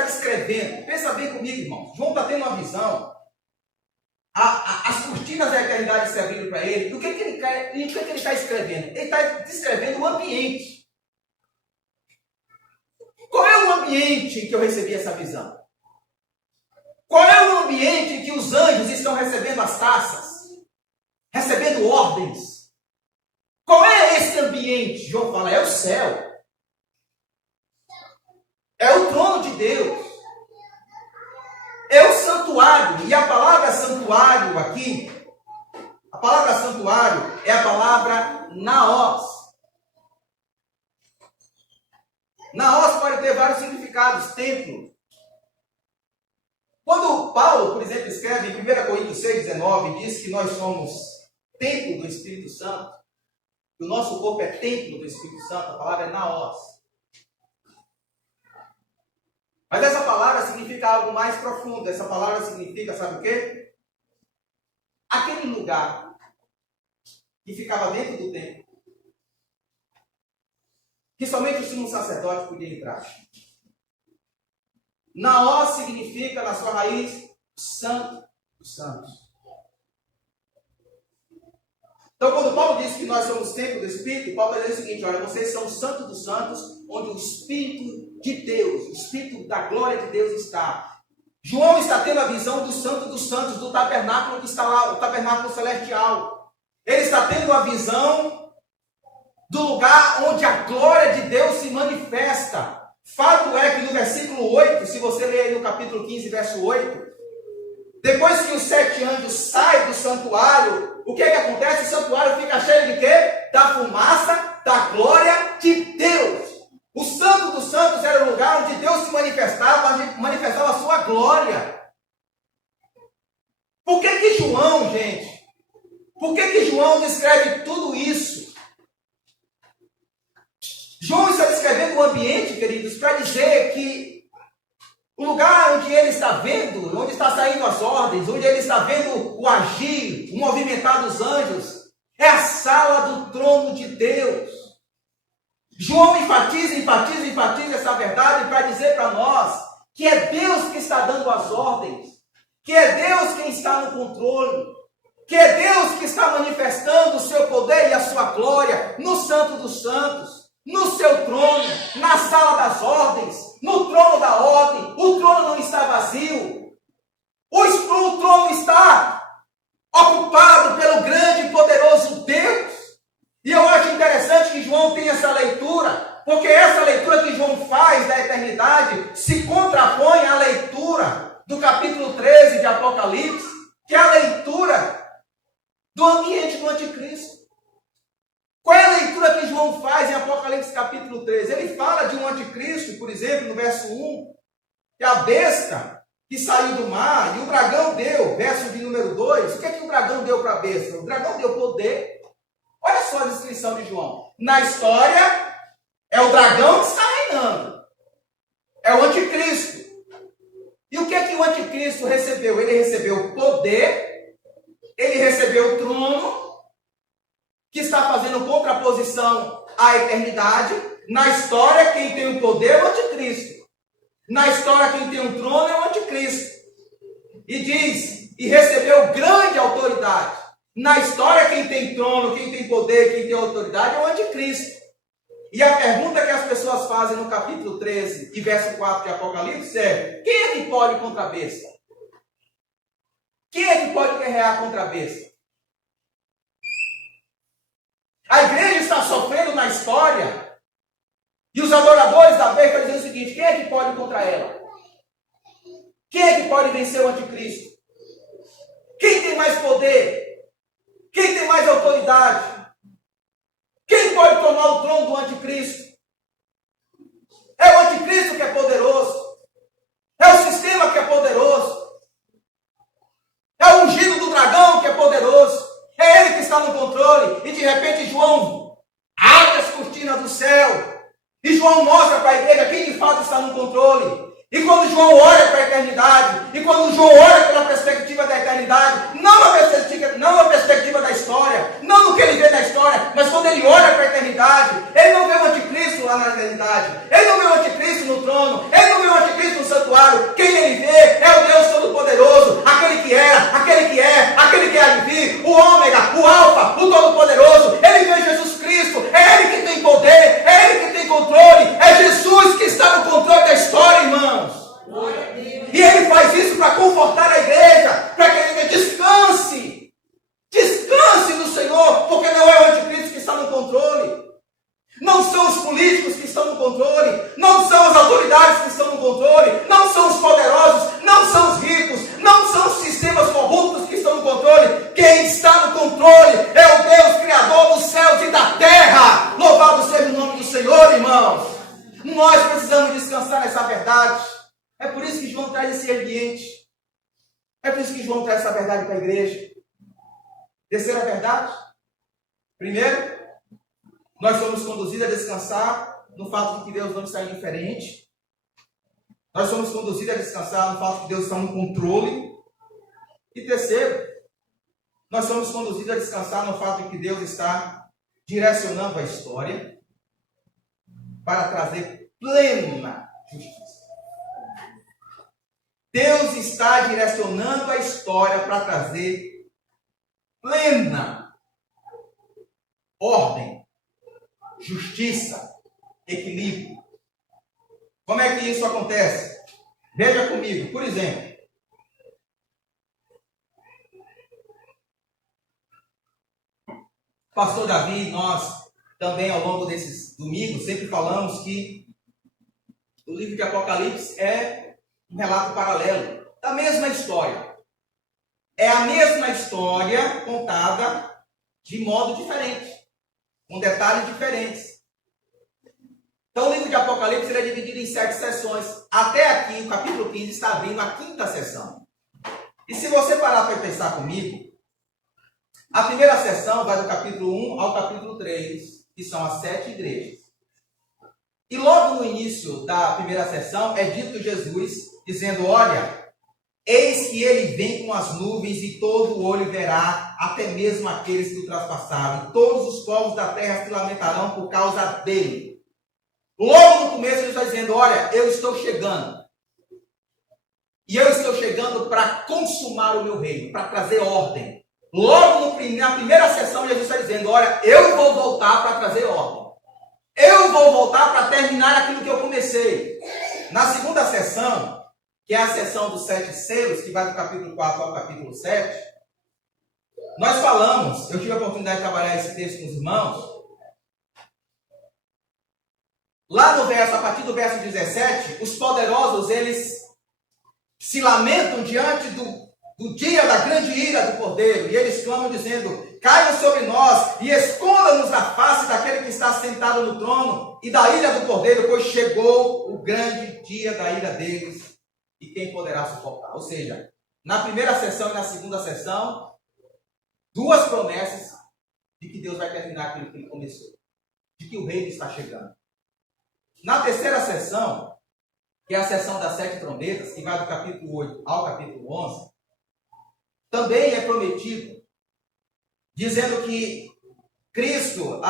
descrevendo, pensa bem comigo, irmão. João está tendo uma visão, as cortinas da eternidade se abrindo para ele. O que ele quer? E o que ele está escrevendo? Ele está descrevendo o ambiente. Qual é o ambiente em que eu recebi essa visão? Qual é o ambiente em que os anjos estão recebendo as taças? Recebendo ordens? Qual é esse ambiente? João fala, é o céu. É o trono de Deus. É o santuário. E a palavra santuário aqui, a palavra santuário é a palavra naos. Naos pode ter vários significados. Templo. Quando Paulo, por exemplo, escreve em 1 Coríntios 6,19, diz que nós somos templo do Espírito Santo, que o nosso corpo é templo do Espírito Santo, a palavra é naos. Mas essa palavra significa algo mais profundo. Essa palavra significa, sabe o quê? Aquele lugar que ficava dentro do templo, que somente o sumo sacerdote podia entrar. Naós significa, na sua raiz, santo dos santos. Então, quando Paulo diz que nós somos templo do Espírito, Paulo está dizendo o seguinte, olha, vocês são o santo dos santos, onde o Espírito de Deus, o Espírito da glória de Deus está. João está tendo a visão do santo dos santos, do tabernáculo que está lá, o tabernáculo celestial. Ele está tendo a visão do lugar onde a glória de Deus se manifesta. Fato é que no versículo 8, se você ler aí no capítulo 15, verso 8, depois que os 7 anjos saem do santuário, o que é que acontece? O santuário fica cheio de quê? Da fumaça, da glória de Deus. O santo dos santos era o lugar onde Deus se manifestava a sua glória. Por que João, gente? Por que João descreve tudo isso? João está descrevendo o ambiente, queridos, para dizer que o lugar onde ele está vendo, onde está saindo as ordens, onde ele está vendo o agir, o movimentar dos anjos, é a sala do trono de Deus. João enfatiza essa verdade para dizer para nós que é Deus que está dando as ordens, que é Deus quem está no controle, que é Deus que está manifestando o seu poder e a sua glória no Santo dos Santos, no seu trono, na sala das ordens, no trono da ordem. O trono não está vazio, o trono está ocupado pelo grande e poderoso Deus. E eu acho interessante que João tem essa leitura, porque essa leitura que João faz da eternidade se contrapõe à leitura do capítulo 13 de Apocalipse, que é a leitura do ambiente do anticristo. Qual é a leitura que João faz em Apocalipse capítulo 13? Ele fala de um anticristo, por exemplo, no verso 1, que é a besta que saiu do mar e o dragão deu, verso de número 2. O que é que o dragão deu para a besta? O dragão deu poder. Olha só a descrição de João. Na história, é o dragão que está reinando. É o anticristo. E o que é que o anticristo recebeu? Ele recebeu poder, ele recebeu o trono, que está fazendo contraposição à eternidade. Na história, quem tem o poder é o anticristo. Na história, quem tem o trono é o anticristo. E diz, e recebeu grande autoridade. Na história, quem tem trono, quem tem poder, quem tem autoridade é o anticristo. E a pergunta que as pessoas fazem no capítulo 13 e verso 4 de Apocalipse é: quem é que pode contra a besta? Quem é que pode guerrear contra a besta? A igreja está sofrendo na história e os adoradores da besta estão dizendo o seguinte: quem é que pode contra ela? Quem é que pode vencer o anticristo? Quem tem mais poder? Quem tem mais autoridade? Quem pode tomar o trono do anticristo? É o anticristo que é poderoso. É o sistema que é poderoso. É o ungido do dragão que é poderoso. É ele que está no controle. E de repente João abre as cortinas do céu. E João mostra para a igreja quem de fato está no controle. E quando João olha para a eternidade, e quando João olha pela perspectiva da eternidade, não a perspectiva da história, não no que ele vê da história, mas quando ele olha para a eternidade, ele não vê o anticristo lá na eternidade, ele não vê o anticristo no trono, ele não vê o anticristo no santuário. Quem ele vê é o Deus Todo-Poderoso, aquele que era, aquele que é, aquele que há de vir, o ômega, o alfa, o Todo-Poderoso. Ele vê Jesus Cristo, é ele que tem poder, é ele que tem controle, é Jesus que está no controle da história, irmãos. E ele faz isso para confortar a igreja, para que a igreja descanse. Descanse no Senhor, porque não é o anticristo que está no controle. Não são os políticos que estão no controle. Não são as autoridades que estão no controle. Não são os poderosos. Não são os ricos. Não são os sistemas corruptos que estão no controle. Quem está no controle é o Deus Criador dos céus e da terra. Louvado seja o nome do Senhor, irmãos. Nós precisamos descansar nessa verdade. É por isso que João traz esse ambiente. É por isso que João traz essa verdade para a igreja. Terceira verdade. Primeiro, nós somos conduzidos a descansar no fato de que Deus não está indiferente. Nós somos conduzidos a descansar no fato de que Deus está no controle. E terceiro, nós somos conduzidos a descansar no fato de que Deus está direcionando a história para trazer plena justiça. Deus está direcionando a história para trazer plena ordem, justiça, equilíbrio. Como é que isso acontece? Veja comigo, por exemplo. Pastor Davi, nós também ao longo desses domingos sempre falamos que o livro de Apocalipse é um relato paralelo da mesma história. É a mesma história contada de modo diferente, com detalhes diferentes. Então o livro de Apocalipse ele é dividido em 7 sessões. Até aqui, o capítulo 15 está abrindo a 5ª sessão. E se você parar para pensar comigo, a primeira sessão vai do capítulo 1 ao capítulo 3, que são as 7 igrejas. E logo no início da primeira sessão é dito Jesus dizendo: olha, eis que ele vem com as nuvens e todo o olho verá, até mesmo aqueles que o traspassaram, e todos os povos da terra se lamentarão por causa dele. Logo no começo ele está dizendo: olha, eu estou chegando. E eu estou chegando para consumar o meu reino, para trazer ordem. Logo na primeira sessão, Jesus está dizendo, olha, eu vou voltar para trazer ordem. Eu vou voltar para terminar aquilo que eu comecei. Na segunda sessão, que é a sessão dos 7 selos, que vai do capítulo 4 ao capítulo 7, nós falamos, eu tive a oportunidade de trabalhar esse texto com os irmãos, lá no verso, a partir do verso 17, os poderosos, eles se lamentam diante do dia da grande ira do Cordeiro, e eles clamam dizendo, caiam sobre nós e esconda-nos da face daquele que está sentado no trono e da ira do Cordeiro, pois chegou o grande dia da ira deles, e quem poderá suportar? Ou seja, na primeira sessão e na segunda sessão, duas promessas de que Deus vai terminar aquilo que ele começou, de que o reino está chegando. Na terceira sessão, que é a sessão das 7 trombetas, que vai do capítulo 8 ao capítulo 11, também é prometido, dizendo que Cristo,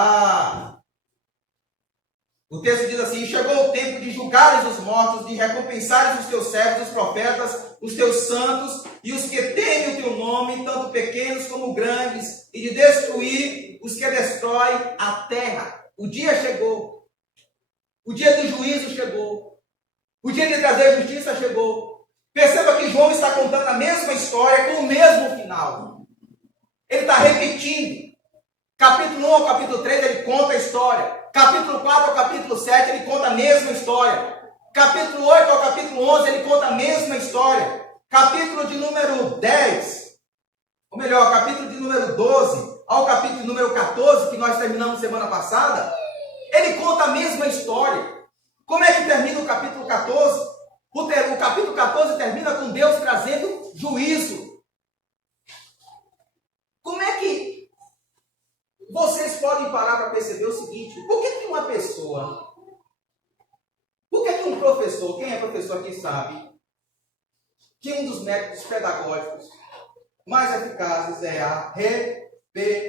o texto diz assim, chegou o tempo de julgares os mortos, de recompensares os teus servos, os profetas, os teus santos e os que temem o teu nome, tanto pequenos como grandes, e de destruir os que destroem a terra. O dia chegou. O dia do juízo chegou. O dia de trazer justiça chegou. Perceba que João está contando a mesma história com o mesmo final. Ele está repetindo. Capítulo 1 ao capítulo 3 ele conta a história. Capítulo 4 ao capítulo 7 ele conta a mesma história. Capítulo 8 ao capítulo 11 ele conta a mesma história. Capítulo de número 10, ou melhor, capítulo de número 12 ao capítulo de número 14, que nós terminamos semana passada, ele conta a mesma história. Como é que termina o capítulo 14? O capítulo 14 termina com Deus trazendo juízo. Como é que vocês podem parar para perceber o seguinte? Por que uma pessoa, por que um professor, quem é professor aqui sabe, que um dos métodos pedagógicos mais eficazes é a repetição.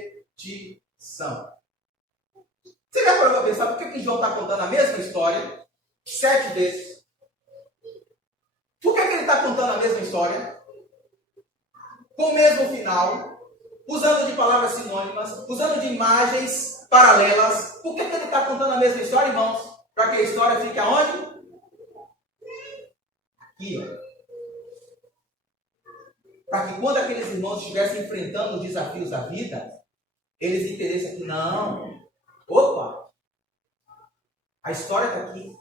Você já parou para pensar por que João está contando a mesma história 7 vezes? Por que ele está contando a mesma história? Com o mesmo final, usando de palavras sinônimas, usando de imagens paralelas. Por que ele está contando a mesma história, irmãos? Para que a história fique aonde? Aqui, ó. Para que quando aqueles irmãos estivessem enfrentando os desafios da vida, eles entendessem que não. Opa! A história está aqui.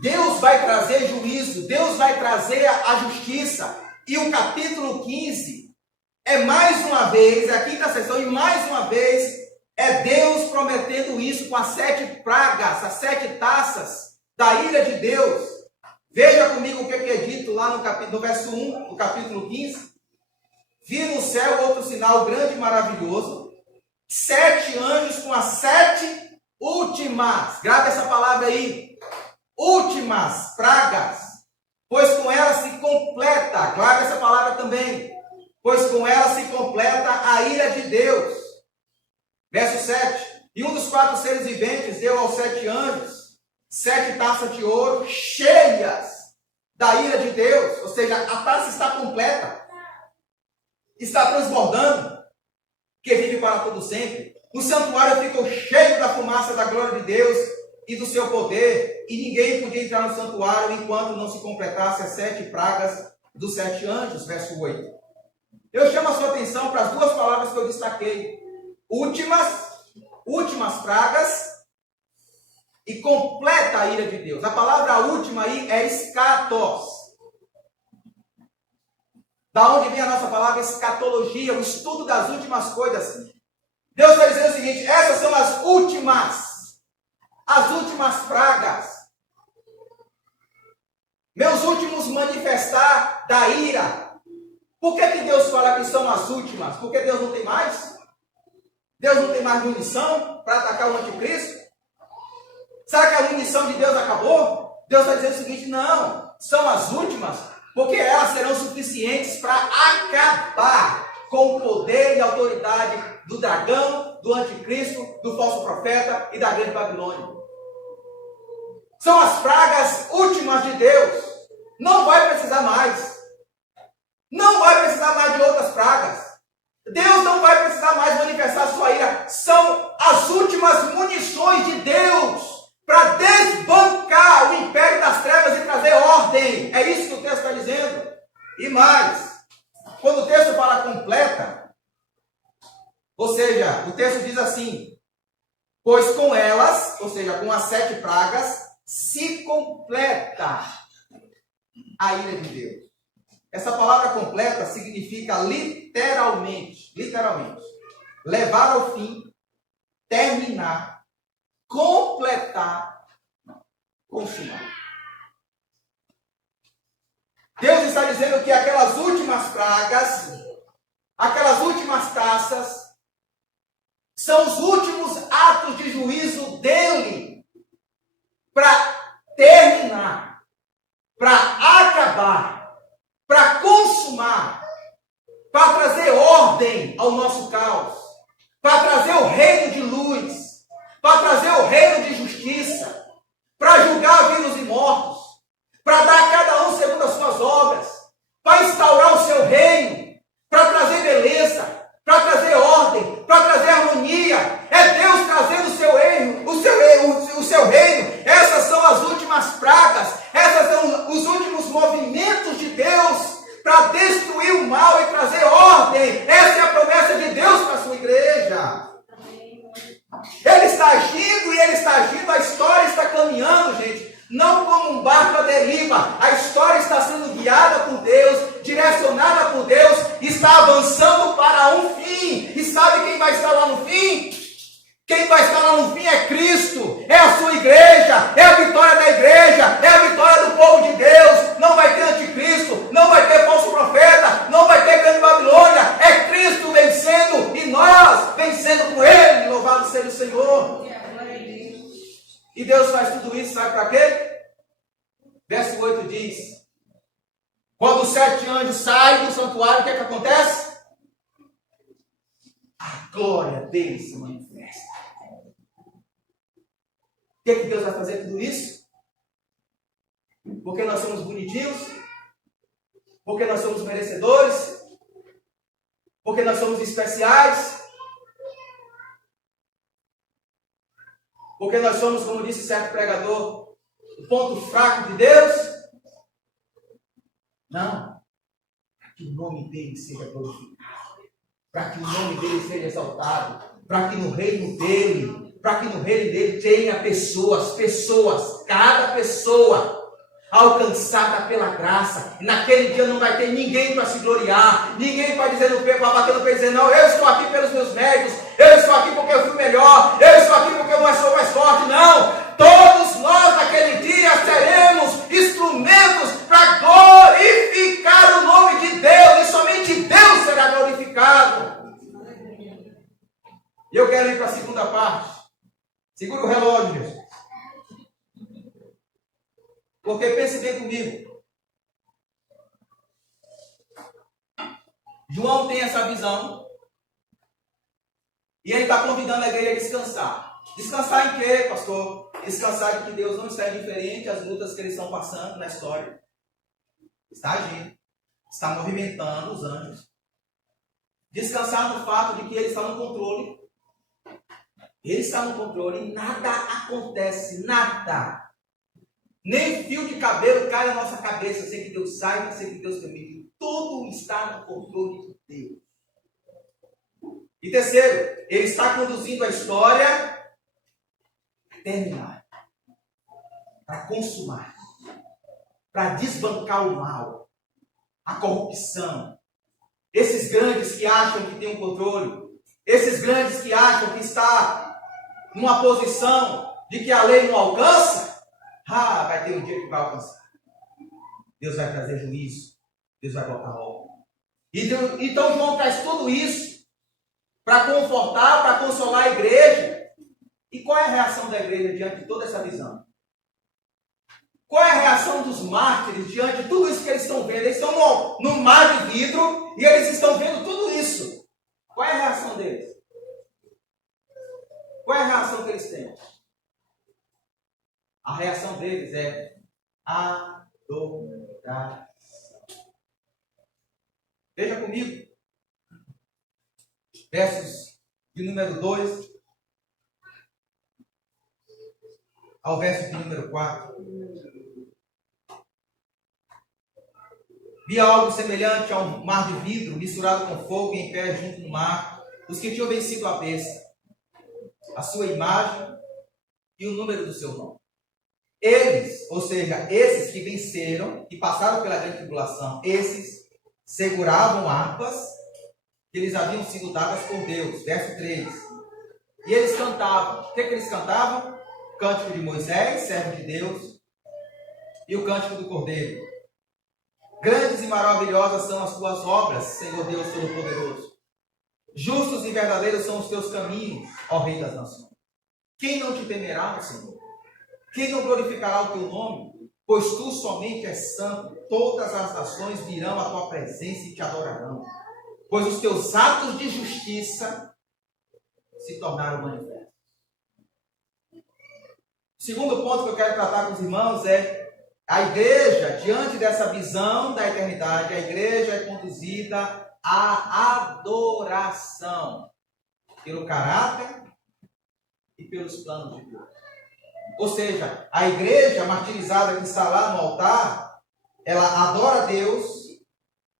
Deus vai trazer juízo, Deus vai trazer a justiça. E o capítulo 15 é mais uma vez, é a quinta sessão, e mais uma vez é Deus prometendo isso com as 7 pragas, as 7 taças da ira de Deus. Veja comigo o que é dito lá no verso 1 do capítulo 15. Vi no céu outro sinal grande e maravilhoso, 7 anjos com as 7 últimas, grave essa palavra aí, últimas pragas, pois com ela se completa, grave essa palavra também, pois com ela se completa a ira de Deus. Verso 7, e um dos 4 seres viventes deu aos 7 anjos 7 taças de ouro cheias da ira de Deus, ou seja, a taça está completa, está transbordando, que vive para todo sempre. O santuário ficou cheio da fumaça da glória de Deus e do seu poder, e ninguém podia entrar no santuário enquanto não se completasse as 7 pragas dos 7 anjos, verso 8. Eu chamo a sua atenção para as 2 palavras que eu destaquei: últimas pragas e completa a ira de Deus. A palavra última aí é escatos. Da onde vem a nossa palavra escatologia, o estudo das últimas coisas. Deus está dizendo o seguinte: essas são as últimas pragas. Meus últimos manifestar da ira. Por que Deus fala que são as últimas? Porque Deus não tem mais? Deus não tem mais munição para atacar o anticristo? Será que a munição de Deus acabou? Deus está dizendo o seguinte: não, são as últimas, porque elas serão suficientes para acabar com o poder e autoridade do dragão, do anticristo, do falso profeta e da grande Babilônia. São as pragas últimas de Deus. Não vai precisar mais. Não vai precisar mais de outras pragas. Deus não vai precisar mais manifestar sua ira. São as últimas munições de Deus para desbancar o império das trevas e trazer ordem. É isso que o texto está dizendo. E mais, quando o texto fala completa, ou seja, o texto diz assim: pois com elas, ou seja, com as 7 pragas, se completa a ira de Deus. Essa palavra completa significa literalmente, levar ao fim, terminar, completar, consumar. Deus está dizendo que aquelas últimas pragas, aquelas últimas taças, são os últimos atos de juízo dele para terminar, para acabar, para consumar, para trazer ordem ao nosso caos, para trazer o reino de luz, para trazer o reino de justiça, para julgar vivos e mortos, para dar a cada um segundo as suas obras, para instaurar o seu reino, para trazer beleza, para trazer ordem, para trazer harmonia. É Deus trazendo o seu reino, o seu reino. Essas são as últimas pragas, essas são os últimos movimentos de Deus para destruir o mal e trazer ordem. Essa é a promessa de Deus para a sua igreja. Ele está agindo e ele está agindo, a história está caminhando, gente, não como um barco à deriva. A história está sendo guiada por Deus, direcionada por Deus, está avançando para um fim. E sabe quem vai estar lá no fim? Quem vai estar lá no fim é Cristo, é a sua igreja, é a vitória da igreja, é a vitória do povo de Deus. Não vai ter anticristo, não vai ter falso profeta, não vai ter grande Babilônia. É Cristo vencendo e nós vencendo com Ele. Louvado seja o Senhor. E Deus faz tudo isso, sabe para quê? Verso 8 diz: quando os 7 anjos saem do santuário, o que é que acontece? A glória dele se manifesta. Por que Deus vai fazer tudo isso? Porque nós somos bonitinhos? Porque nós somos merecedores? Porque nós somos especiais? Porque nós somos, como disse certo pregador, o ponto fraco de Deus? Não. Para que o nome dele seja glorificado. Para que o nome dele seja exaltado. Para que no reino dele tenha pessoas, cada pessoa alcançada pela graça. E naquele dia não vai ter ninguém para se gloriar, ninguém para dizer no peito, para bater no peito e dizer: não, eu estou aqui pelos meus méritos, eu estou aqui porque eu fui melhor, eu estou aqui porque eu sou mais forte. Não, todos nós naquele dia seremos instrumentos para glorificar o nome de Deus, e somente Deus será glorificado. E eu quero ir para a segunda parte. Segura o relógio, Jesus. Porque pense bem comigo. João tem essa visão. E ele está convidando a igreja a descansar. Descansar em quê, pastor? Descansar de que Deus não está indiferente às lutas que eles estão passando na história. Está agindo. Está movimentando os anjos. Descansar no fato de que Ele está no controle. Ele está no controle e nada acontece, nada. Nem fio de cabelo cai na nossa cabeça sem que Deus saiba, sem que Deus permita. Tudo está no controle de Deus. E terceiro, Ele está conduzindo a história para terminar, para consumar, para desbancar o mal, a corrupção. Esses grandes que acham que tem um controle, esses grandes que acham que está numa posição de que a lei não alcança, vai ter um dia que vai alcançar. Deus vai trazer juízo, Deus vai botar ordem. Então João traz tudo isso para confortar, para consolar a igreja. E qual é a reação da igreja diante de toda essa visão? Qual é a reação dos mártires diante de tudo isso que eles estão vendo? Eles estão no mar de vidro e eles estão vendo tudo isso. Qual é a reação deles? Qual é a reação que eles têm? A reação deles é adoração. Tá? Veja comigo, versos de número 2 ao verso de número 4. Vi algo semelhante a um mar de vidro misturado com fogo em pé junto no mar, os que tinham vencido a besta, a sua imagem e o número do seu nome. Eles, ou seja, esses que venceram e passaram pela grande tribulação, esses seguravam harpas que lhes haviam sido dadas por Deus. Verso 3. E eles cantavam. O que eles cantavam? O cântico de Moisés, servo de Deus, e o cântico do Cordeiro. Grandes e maravilhosas são as tuas obras, Senhor Deus Todo-Poderoso. Justos e verdadeiros são os teus caminhos, ó Rei das Nações. Quem não te temerá, Senhor? Quem não glorificará o teu nome? Pois tu somente és santo. Todas as nações virão à tua presença e te adorarão. Pois os teus atos de justiça se tornaram manifestos. O segundo ponto que eu quero tratar com os irmãos é a igreja, diante dessa visão da eternidade, a igreja é conduzida à adoração pelo caráter e pelos planos de Deus. Ou seja, a igreja martirizada que está lá no altar, ela adora Deus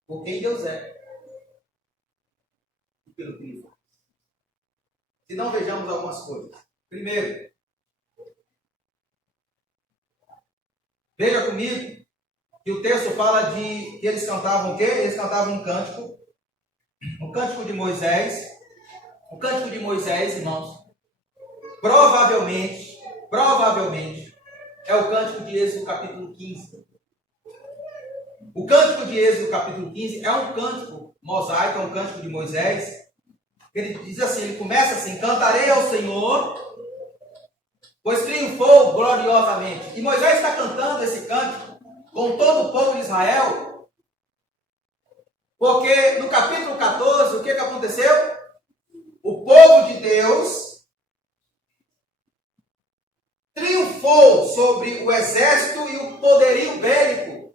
por quem Deus é e pelo que ele faz. Se não, vejamos algumas coisas. Primeiro, veja comigo que o texto fala de que eles cantavam o quê? Eles cantavam um cântico de Moisés. O cântico de Moisés, irmãos, provavelmente, é o cântico de Êxodo capítulo 15. O cântico de Êxodo capítulo 15 é um cântico mosaico, é um cântico de Moisés. Ele diz assim, ele começa assim: cantarei ao Senhor, pois triunfou gloriosamente. E Moisés está cantando esse cântico com todo o povo de Israel, porque no capítulo 14, o que aconteceu? O povo de Deus triunfou sobre o exército e o poderio bélico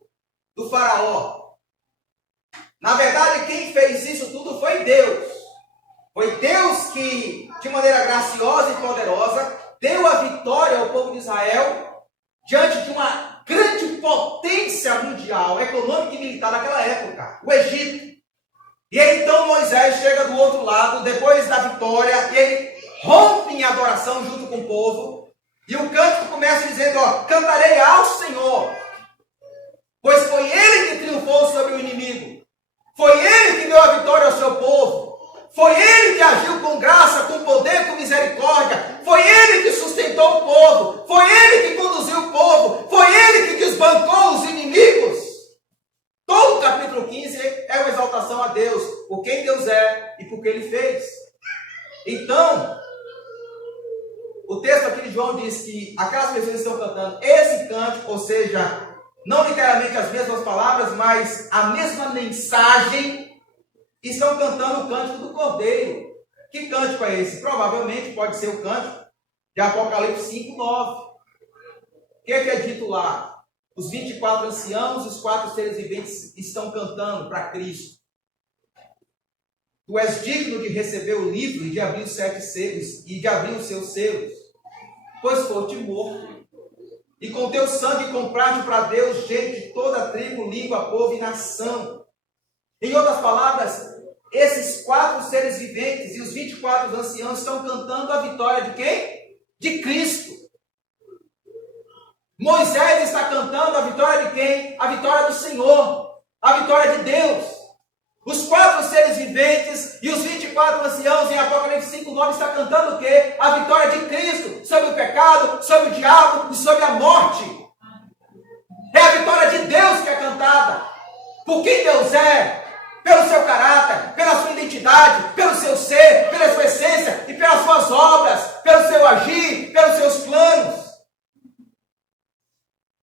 do faraó. Na verdade, quem fez isso tudo foi Deus. Foi Deus que, de maneira graciosa e poderosa, deu a vitória ao povo de Israel diante de uma grande potência mundial, econômica e militar naquela época, o Egito. E aí, então Moisés chega do outro lado, depois da vitória, e ele rompe em adoração junto com o povo. E o cântico começa dizendo, cantarei ao Senhor, pois foi Ele que triunfou sobre o inimigo. Foi Ele que deu a vitória ao seu povo. Foi Ele que agiu com graça, com poder, com misericórdia. Foi Ele que sustentou o povo. Foi Ele que conduziu o povo. Foi Ele que desbancou os inimigos. Todo o capítulo 15 é uma exaltação a Deus, por quem Deus é e por que Ele fez. Então, o texto aqui de João diz que aquelas pessoas estão cantando esse cântico, ou seja, não literalmente as mesmas palavras, mas a mesma mensagem, estão cantando o cântico do Cordeiro. Que cântico é esse? Provavelmente pode ser o cântico de Apocalipse 5:9. O que é dito lá? Os 24 anciãos e os 4 seres viventes estão cantando para Cristo. Tu és digno de receber o livro e de abrir os 7 selos e de abrir os seus selos, pois foste morto. E com teu sangue compraste para Deus gente de toda tribo, língua, povo e nação. Em outras palavras, esses 4 seres viventes e os 24 anciãos estão cantando a vitória de quem? De Cristo. Moisés está cantando a vitória de quem? A vitória do Senhor, a vitória de Deus. Os 4 seres viventes e os 24 anciãos em Apocalipse 5:9 está cantando o quê? A vitória de Cristo sobre o pecado, sobre o diabo e sobre a morte. É a vitória de Deus que é cantada. Por quem Deus é, pelo seu caráter, pela sua identidade, pelo seu ser, pela sua essência e pelas suas obras, pelo seu agir, pelos seus planos.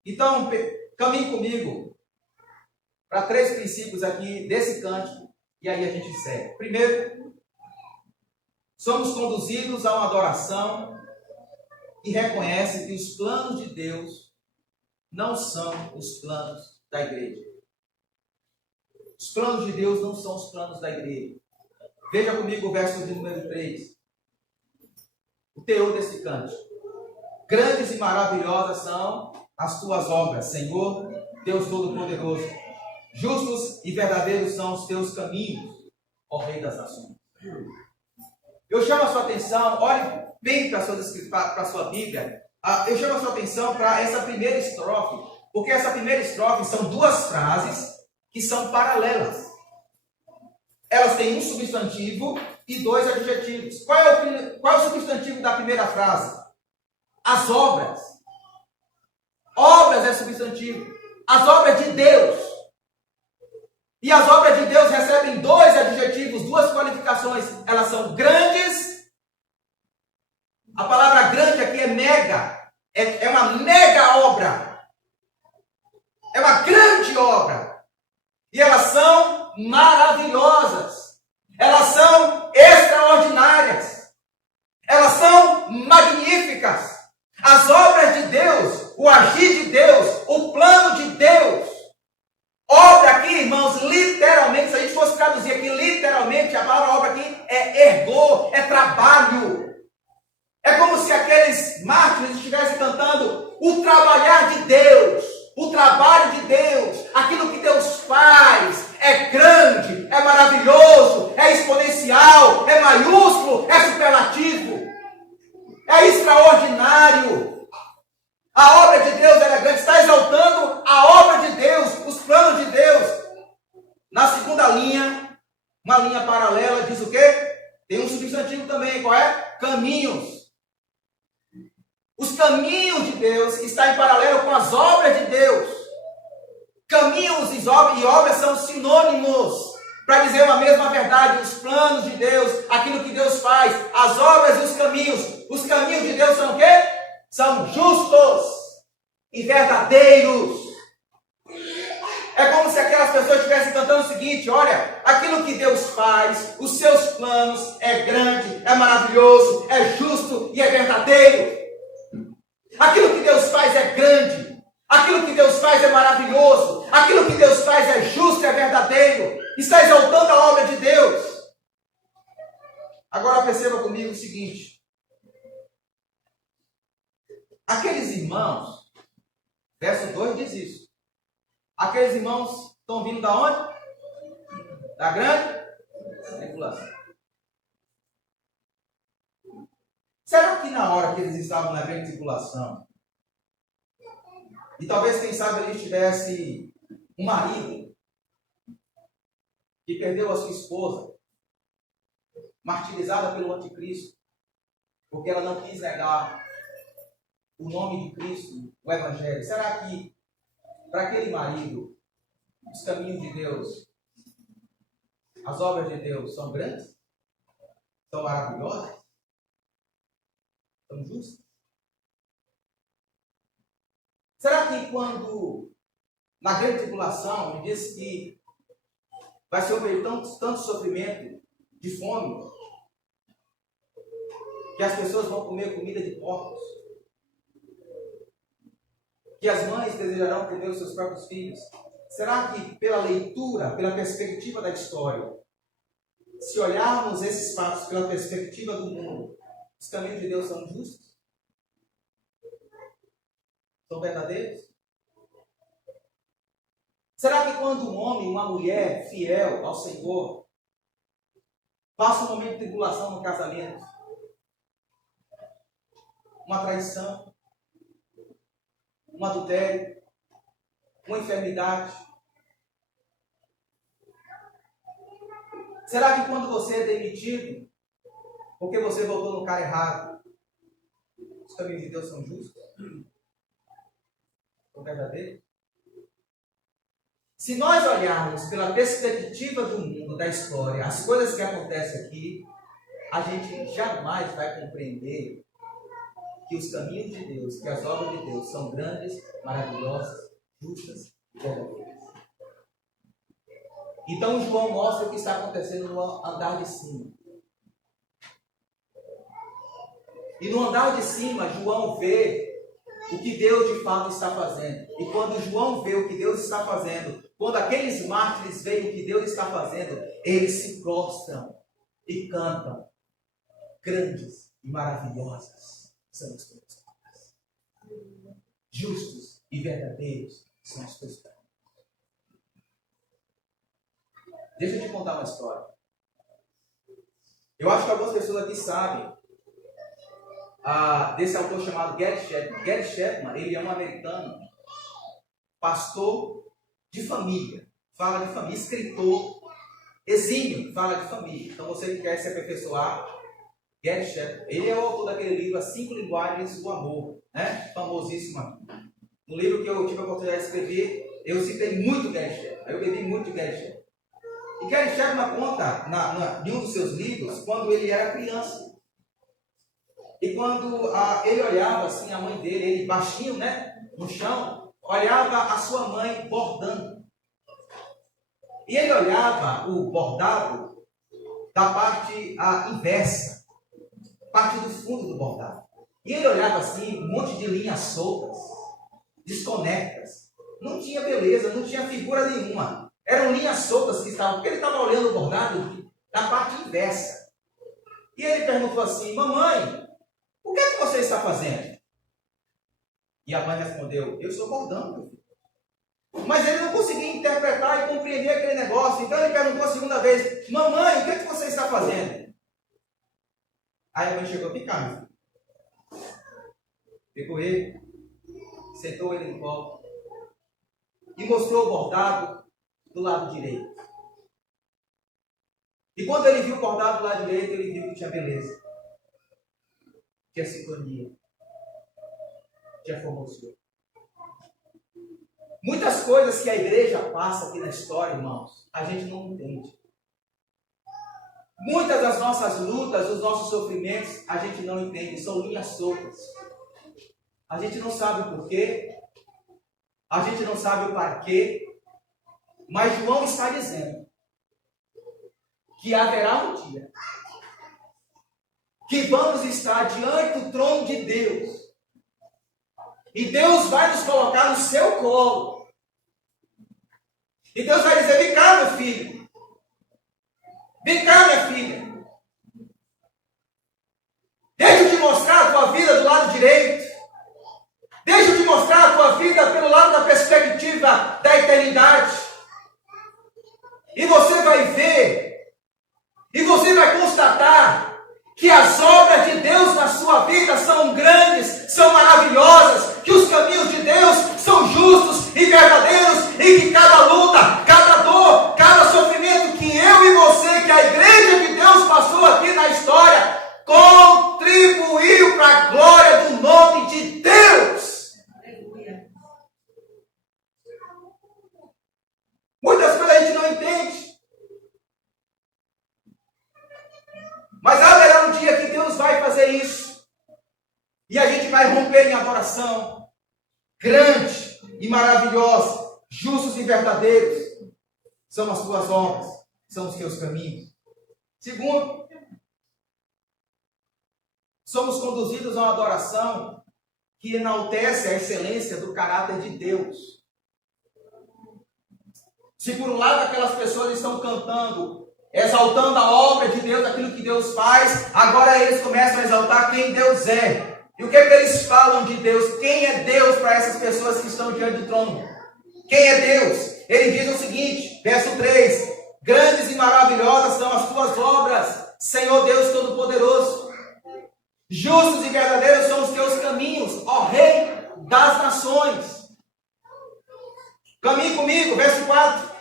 Então, caminhe comigo para 3 princípios aqui desse cântico, e aí a gente segue. Primeiro, somos conduzidos a uma adoração que reconhece que os planos de Deus não são os planos da igreja. Os planos de Deus não são os planos da igreja. Veja comigo o verso de número 3. O teor desse cântico. Grandes e maravilhosas são as tuas obras, Senhor, Deus Todo-Poderoso. Justos e verdadeiros são os teus caminhos, ó Rei das Nações. Eu chamo a sua atenção, olhe bem para a sua Bíblia. Eu chamo a sua atenção para essa primeira estrofe, porque essa primeira estrofe são duas frases que são paralelas. Elas têm um substantivo e dois adjetivos. Qual é o substantivo da primeira frase? As obras. Obras é substantivo. As obras de Deus. E as obras de Deus recebem dois adjetivos, duas qualificações. Elas são grandes. A palavra grande aqui é mega. É uma mega obra. É uma grande obra. E elas são maravilhosas. Elas são extraordinárias. Elas são magníficas. As obras de Deus, o agir de Deus, o plano de Deus. Obra aqui, irmãos, literalmente, se a gente fosse traduzir aqui literalmente, a palavra obra aqui é ergo, é trabalho. É como se aqueles mártires estivessem cantando o trabalhar de Deus, o trabalho de Deus, aquilo que Deus faz, é grande, é maravilhoso, é exponencial, é maiúsculo, é superlativo, é extraordinário. A obra de Deus é grande, está exaltando a obra de Deus, os planos de Deus. Na segunda linha, uma linha paralela, diz o quê? Tem um substantivo também, qual é? Caminhos. Os caminhos de Deus estão em paralelo com as obras de Deus. Caminhos e obras são sinônimos para dizer uma mesma verdade. Os planos de Deus, aquilo que Deus faz, as obras e os caminhos. Os caminhos de Deus são o quê? São justos e verdadeiros. É como se aquelas pessoas estivessem cantando o seguinte: olha, aquilo que Deus faz, os seus planos é grande, é maravilhoso, é justo e é verdadeiro. Aquilo que Deus faz é grande, aquilo que Deus faz é maravilhoso, aquilo que Deus faz é justo e é verdadeiro. Está exaltando a obra de Deus. Agora perceba comigo o seguinte: aqueles irmãos, verso 2 diz isso. Aqueles irmãos estão vindo da onde? Da grande tribulação. Será que na hora que eles estavam na grande tribulação, e talvez, quem sabe, ele tivesse um marido que perdeu a sua esposa, martirizada pelo anticristo, porque ela não quis negar o nome de Cristo, o Evangelho. Será que para aquele marido, os caminhos de Deus, as obras de Deus são grandes? São maravilhosas? São justas? Será que quando, na grande tribulação, ele diz que vai sofrer tanto sofrimento de fome, que as pessoas vão comer comida de porcos, que as mães desejarão comer os seus próprios filhos? Será que pela leitura, pela perspectiva da história, se olharmos esses fatos pela perspectiva do mundo, os caminhos de Deus são justos? São verdadeiros? Será que quando um homem e uma mulher fiel ao Senhor passa um momento de tribulação no casamento, uma traição, um adultério, uma enfermidade, será que quando você é demitido porque você votou no cara errado, os caminhos de Deus são justos? São verdadeiros? Se nós olharmos pela perspectiva do mundo, da história, as coisas que acontecem aqui, a gente jamais vai compreender que os caminhos de Deus, que as obras de Deus são grandes, maravilhosas, justas e verdadeiras. Então João mostra o que está acontecendo no andar de cima. E no andar de cima, João vê o que Deus de fato está fazendo. E quando João vê o que Deus está fazendo, quando aqueles mártires veem o que Deus está fazendo, eles se prostram e cantam: grandes e maravilhosas são as tuas obras. Justos e verdadeiros são os teus caminhos. Deixa eu te contar uma história. Eu acho que algumas pessoas aqui sabem desse autor chamado Gary Chapman. Gary Chapman, ele é um americano, pastor de família, fala de família, escritor, exímio, fala de família. Então você que quer se aperfeiçoar, Gary Chapman, ele é o autor daquele livro As 5 Linguagens do Amor, né? Famosíssimo. No livro que eu tive a oportunidade de escrever, eu citei muito Gary Chapman, eu bebi muito de Gary Chapman. E Gary Chapman conta em um dos seus livros quando ele era criança. E quando ele olhava assim a mãe dele, ele baixinho, né, no chão, olhava a sua mãe bordando. E ele olhava o bordado da parte inversa, parte do fundo do bordado. E ele olhava assim, um monte de linhas soltas, desconectas. Não tinha beleza, não tinha figura nenhuma. Eram linhas soltas que estavam, porque ele estava olhando o bordado da parte inversa. E ele perguntou assim: mamãe, o que é que você está fazendo? E a mãe respondeu: eu estou bordando, meu filho. Mas ele não conseguia interpretar e compreender aquele negócio. Então ele perguntou a segunda vez: mamãe, o que é que você está fazendo? Aí a mãe chegou a picar, meu filho. Pegou ele, sentou ele no colo e mostrou o bordado do lado direito. E quando ele viu o bordado do lado direito, ele viu que tinha beleza, tinha sintonia, tinha formosura. Muitas coisas que a igreja passa aqui na história, irmãos, a gente não entende. Muitas das nossas lutas, os nossos sofrimentos, a gente não entende, são linhas soltas. A gente não sabe o porquê, a gente não sabe o para quê, mas João está dizendo que haverá um dia que vamos estar diante do trono de Deus e Deus vai nos colocar no seu colo. E Deus vai dizer: vem cá, meu filho, vem cá, minha filha, deixa eu te mostrar a tua vida do lado direito, deixa eu te mostrar a tua vida pelo lado da perspectiva da eternidade. E você vai ver, e você vai constatar que as obras de Deus na sua vida são grandes, são maravilhosas, que os caminhos de Deus são justos e verdadeiros, e que cada luta, cada dor, cada sofrimento que eu e você, que a igreja de Deus passou aqui na história, contribuiu para a glória do nome de Deus. Muitas coisas a gente não entende. Mas haverá um dia que Deus vai fazer isso. E a gente vai romper em adoração. Grande e maravilhosa, justos e verdadeiros são as tuas obras, são os teus caminhos. Segundo, somos conduzidos a uma adoração que enaltece a excelência do caráter de Deus. Se por um lado aquelas pessoas estão cantando, exaltando a obra de Deus, aquilo que Deus faz, agora eles começam a exaltar quem Deus é. E o que é que eles falam de Deus? Quem é Deus para essas pessoas que estão diante do trono? Quem é Deus? Ele diz o seguinte, verso 3: grandes e maravilhosas são as tuas obras, Senhor Deus Todo-Poderoso. Justos e verdadeiros são os teus caminhos, ó Rei das nações. Caminhe comigo, verso 4.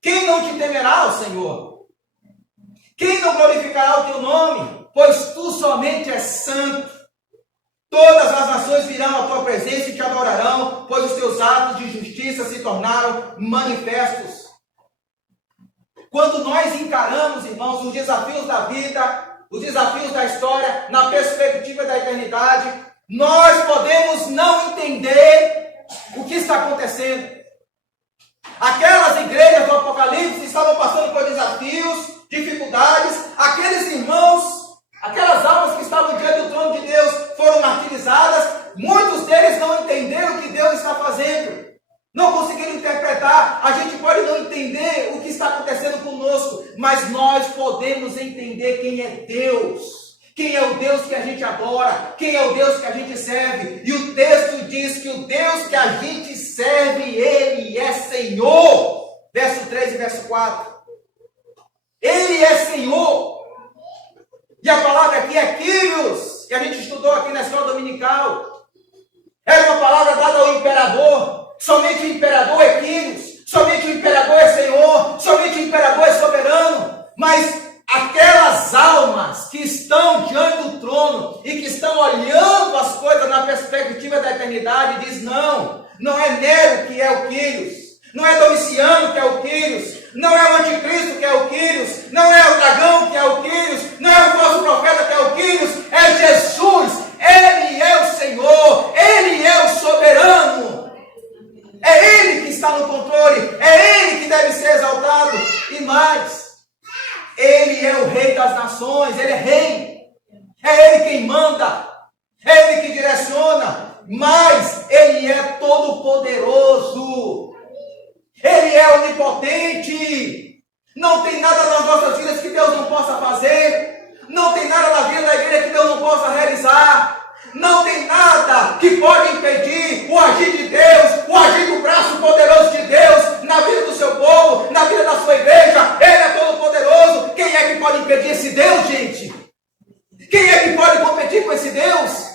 Quem não te temerá, ó Senhor? Quem não glorificará o teu nome? Pois tu somente és santo. Todas as nações virão à tua presença e te adorarão, pois os teus atos de justiça se tornaram manifestos. Quando nós encaramos, irmãos, os desafios da vida, os desafios da história, na perspectiva da eternidade, nós podemos não entender o que está acontecendo. Aquelas igrejas do Apocalipse estavam passando por desafios, dificuldades. Aqueles irmãos, aquelas almas que estavam diante do trono de Deus foram martirizadas. muitos deles não entenderam o que Deus está fazendo. Não conseguiram interpretar. A gente pode não entender o que está acontecendo conosco, mas nós podemos entender quem é Deus. Quem é o Deus que a gente adora? Quem é o Deus que a gente serve? E o texto diz que o Deus que a gente serve, Ele é Senhor. Verso 3 e verso 4. Ele é Senhor. E a palavra aqui é Kyrios, que a gente estudou aqui na escola dominical. Era uma palavra dada ao imperador. Somente o imperador é Kyrios. Somente o imperador é Senhor. Somente o imperador é soberano. Mas aquelas almas que estão diante do trono e que estão olhando as coisas na perspectiva da eternidade, diz não é Nero que é o Kyrios, não é Domiciano que é o Kyrios, não é o anticristo que é o Kyrios, não é o dragão que é o Kyrios, não é o falso profeta que é o Kyrios, é Jesus. Ele é o Senhor, Ele é o soberano, é Ele que está no controle, é Ele que deve ser exaltado. E mais, Ele é o Rei das nações, Ele é Rei, é Ele quem manda, é Ele que direciona, mas Ele é todo-poderoso, Ele é onipotente. Não tem nada nas nossas vidas que Deus não possa fazer, não tem nada na vida da igreja que Deus não possa realizar, não tem nada que pode impedir o agir de Deus, o agir do braço poderoso de Deus na vida do seu povo, na vida da sua igreja. Ele é todo-poderoso. Quem é que pode impedir esse Deus, gente? Quem é que pode competir com esse Deus?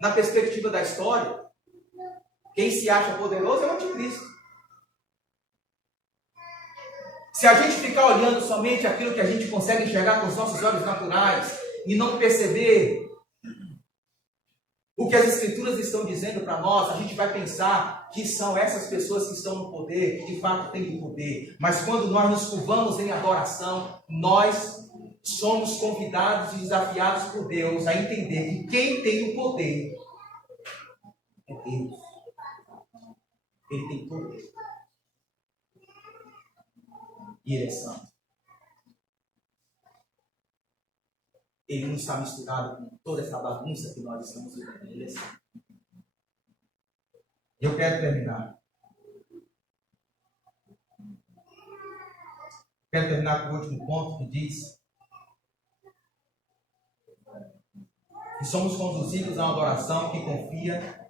Na perspectiva da história, quem se acha poderoso é o anticristo. Se a gente ficar olhando somente aquilo que a gente consegue enxergar com os nossos olhos naturais e não perceber o que as Escrituras estão dizendo para nós, a gente vai pensar que são essas pessoas que estão no poder, que de fato têm o poder. Mas quando nós nos curvamos em adoração, nós somos convidados e desafiados por Deus a entender que quem tem o poder é Deus. Ele tem poder. E Ele é santo. Ele não está misturado com toda essa bagunça que nós estamos vivendo. Ele é santo. Eu quero terminar. Quero terminar com o último ponto que diz que somos conduzidos a uma adoração que confia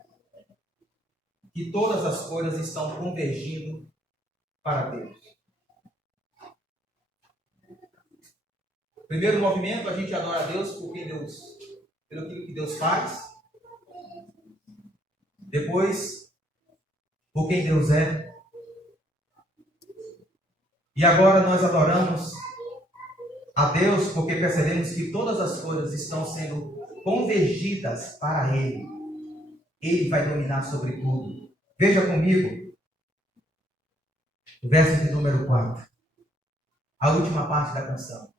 que todas as coisas estão convergindo para Deus. Primeiro movimento, a gente adora a Deus pelo que Deus faz. Depois, por quem Deus é. E agora nós adoramos a Deus porque percebemos que todas as coisas estão sendo convergidas para Ele. Ele vai dominar sobre tudo. Veja comigo o verso de número 4. A última parte da canção.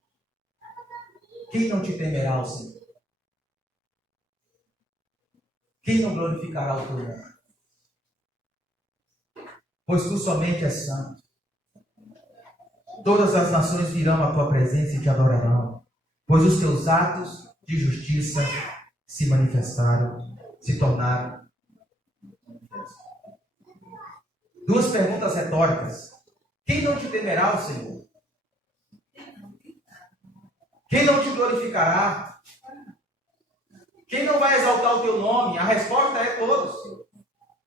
Quem não te temerá, Senhor? Quem não glorificará o teu nome? Pois tu somente és santo. Todas as nações virão à tua presença e te adorarão, pois os teus atos de justiça se manifestaram, se tornaram. Duas perguntas retóricas. Quem não te temerá, Senhor? Quem não te glorificará? Quem não vai exaltar o teu nome? A resposta é todos.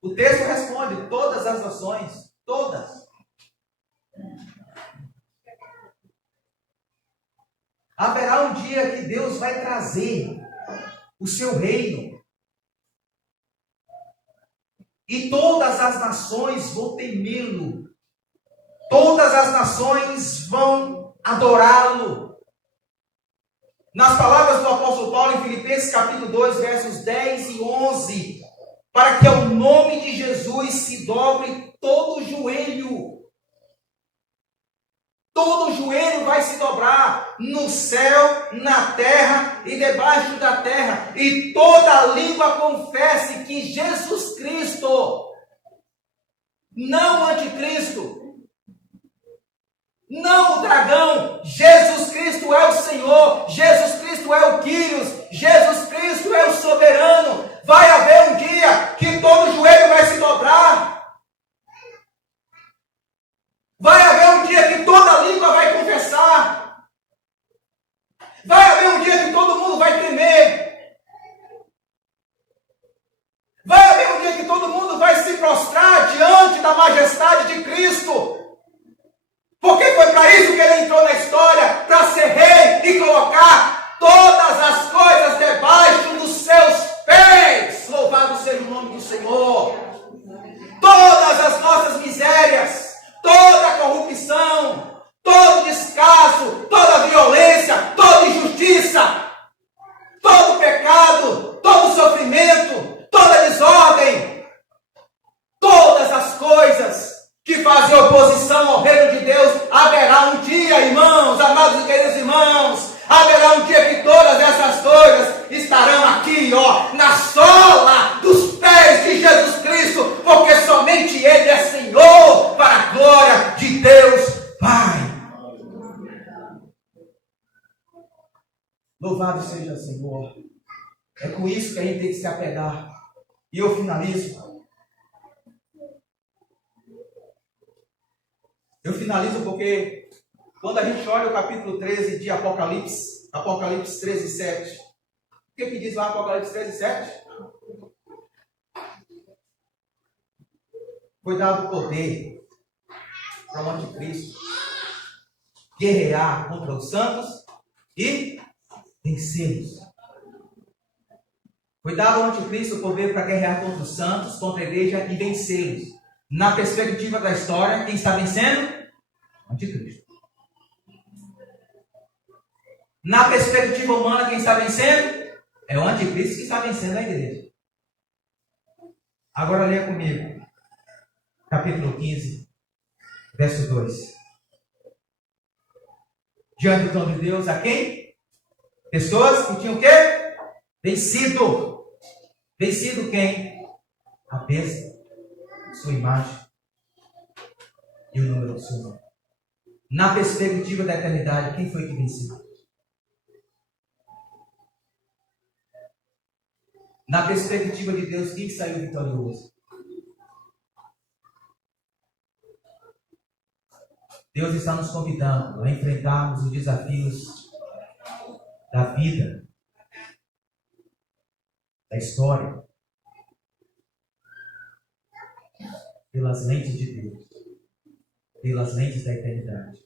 O texto responde, todas as nações. Todas. Haverá um dia que Deus vai trazer o seu reino. E todas as nações vão temê-lo. Todas as nações vão adorá-lo. Nas palavras do apóstolo Paulo em Filipenses capítulo 2, versos 10 e 11, para que ao nome de Jesus se dobre todo joelho. Todo joelho vai se dobrar no céu, na terra e debaixo da terra. E toda língua confesse que Jesus Cristo, não o anticristo, não o dragão. Jesus Cristo é o Senhor, Jesus Cristo é o Quírios, Jesus Cristo é o soberano. Vai haver um dia que todo joelho vai se dobrar. Vai haver um dia que toda língua vai confessar. Vai haver um dia que todo mundo vai temer. Vai haver um dia que todo mundo vai se prostrar diante da majestade de Cristo. Porque foi para isso que ele entrou na história, para ser rei e colocar todas as coisas debaixo dos seus pés. Louvado seja o nome do Senhor. Todas as nossas misérias, toda a corrupção, todo descaso, toda violência, toda injustiça, todo pecado, todo sofrimento, toda desordem, todas as coisas que fazem oposição ao reino de Deus, haverá um dia, irmãos, amados e queridos irmãos, haverá um dia que todas essas coisas estarão aqui, ó, na sola dos pés de Jesus Cristo, porque somente Ele é Senhor, para a glória de Deus Pai. Louvado seja o Senhor. É com isso que a gente tem que se apegar. E eu finalizo. Eu finalizo porque quando a gente olha o capítulo 13 de Apocalipse, Apocalipse 13, 7. O que diz lá Apocalipse 13, 7? Foi dado poder para o anticristo guerrear contra os santos e vencê-los. Foi dado ao anticristo o poder para guerrear contra os santos, contra a igreja e vencê-los. Na perspectiva da história, quem está vencendo? O anticristo. Na perspectiva humana, quem está vencendo? É o anticristo que está vencendo a igreja. Agora leia comigo. Capítulo 15, verso 2. Diante do trono de Deus, a quem? Pessoas que tinham o quê? Vencido. Vencido quem? A besta, sua imagem e o número do seu nome. Na perspectiva da eternidade, quem foi que venceu? Na perspectiva de Deus, quem saiu vitorioso? Deus está nos convidando a enfrentarmos os desafios da vida, da história, pelas lentes de Deus, pelas lentes da eternidade.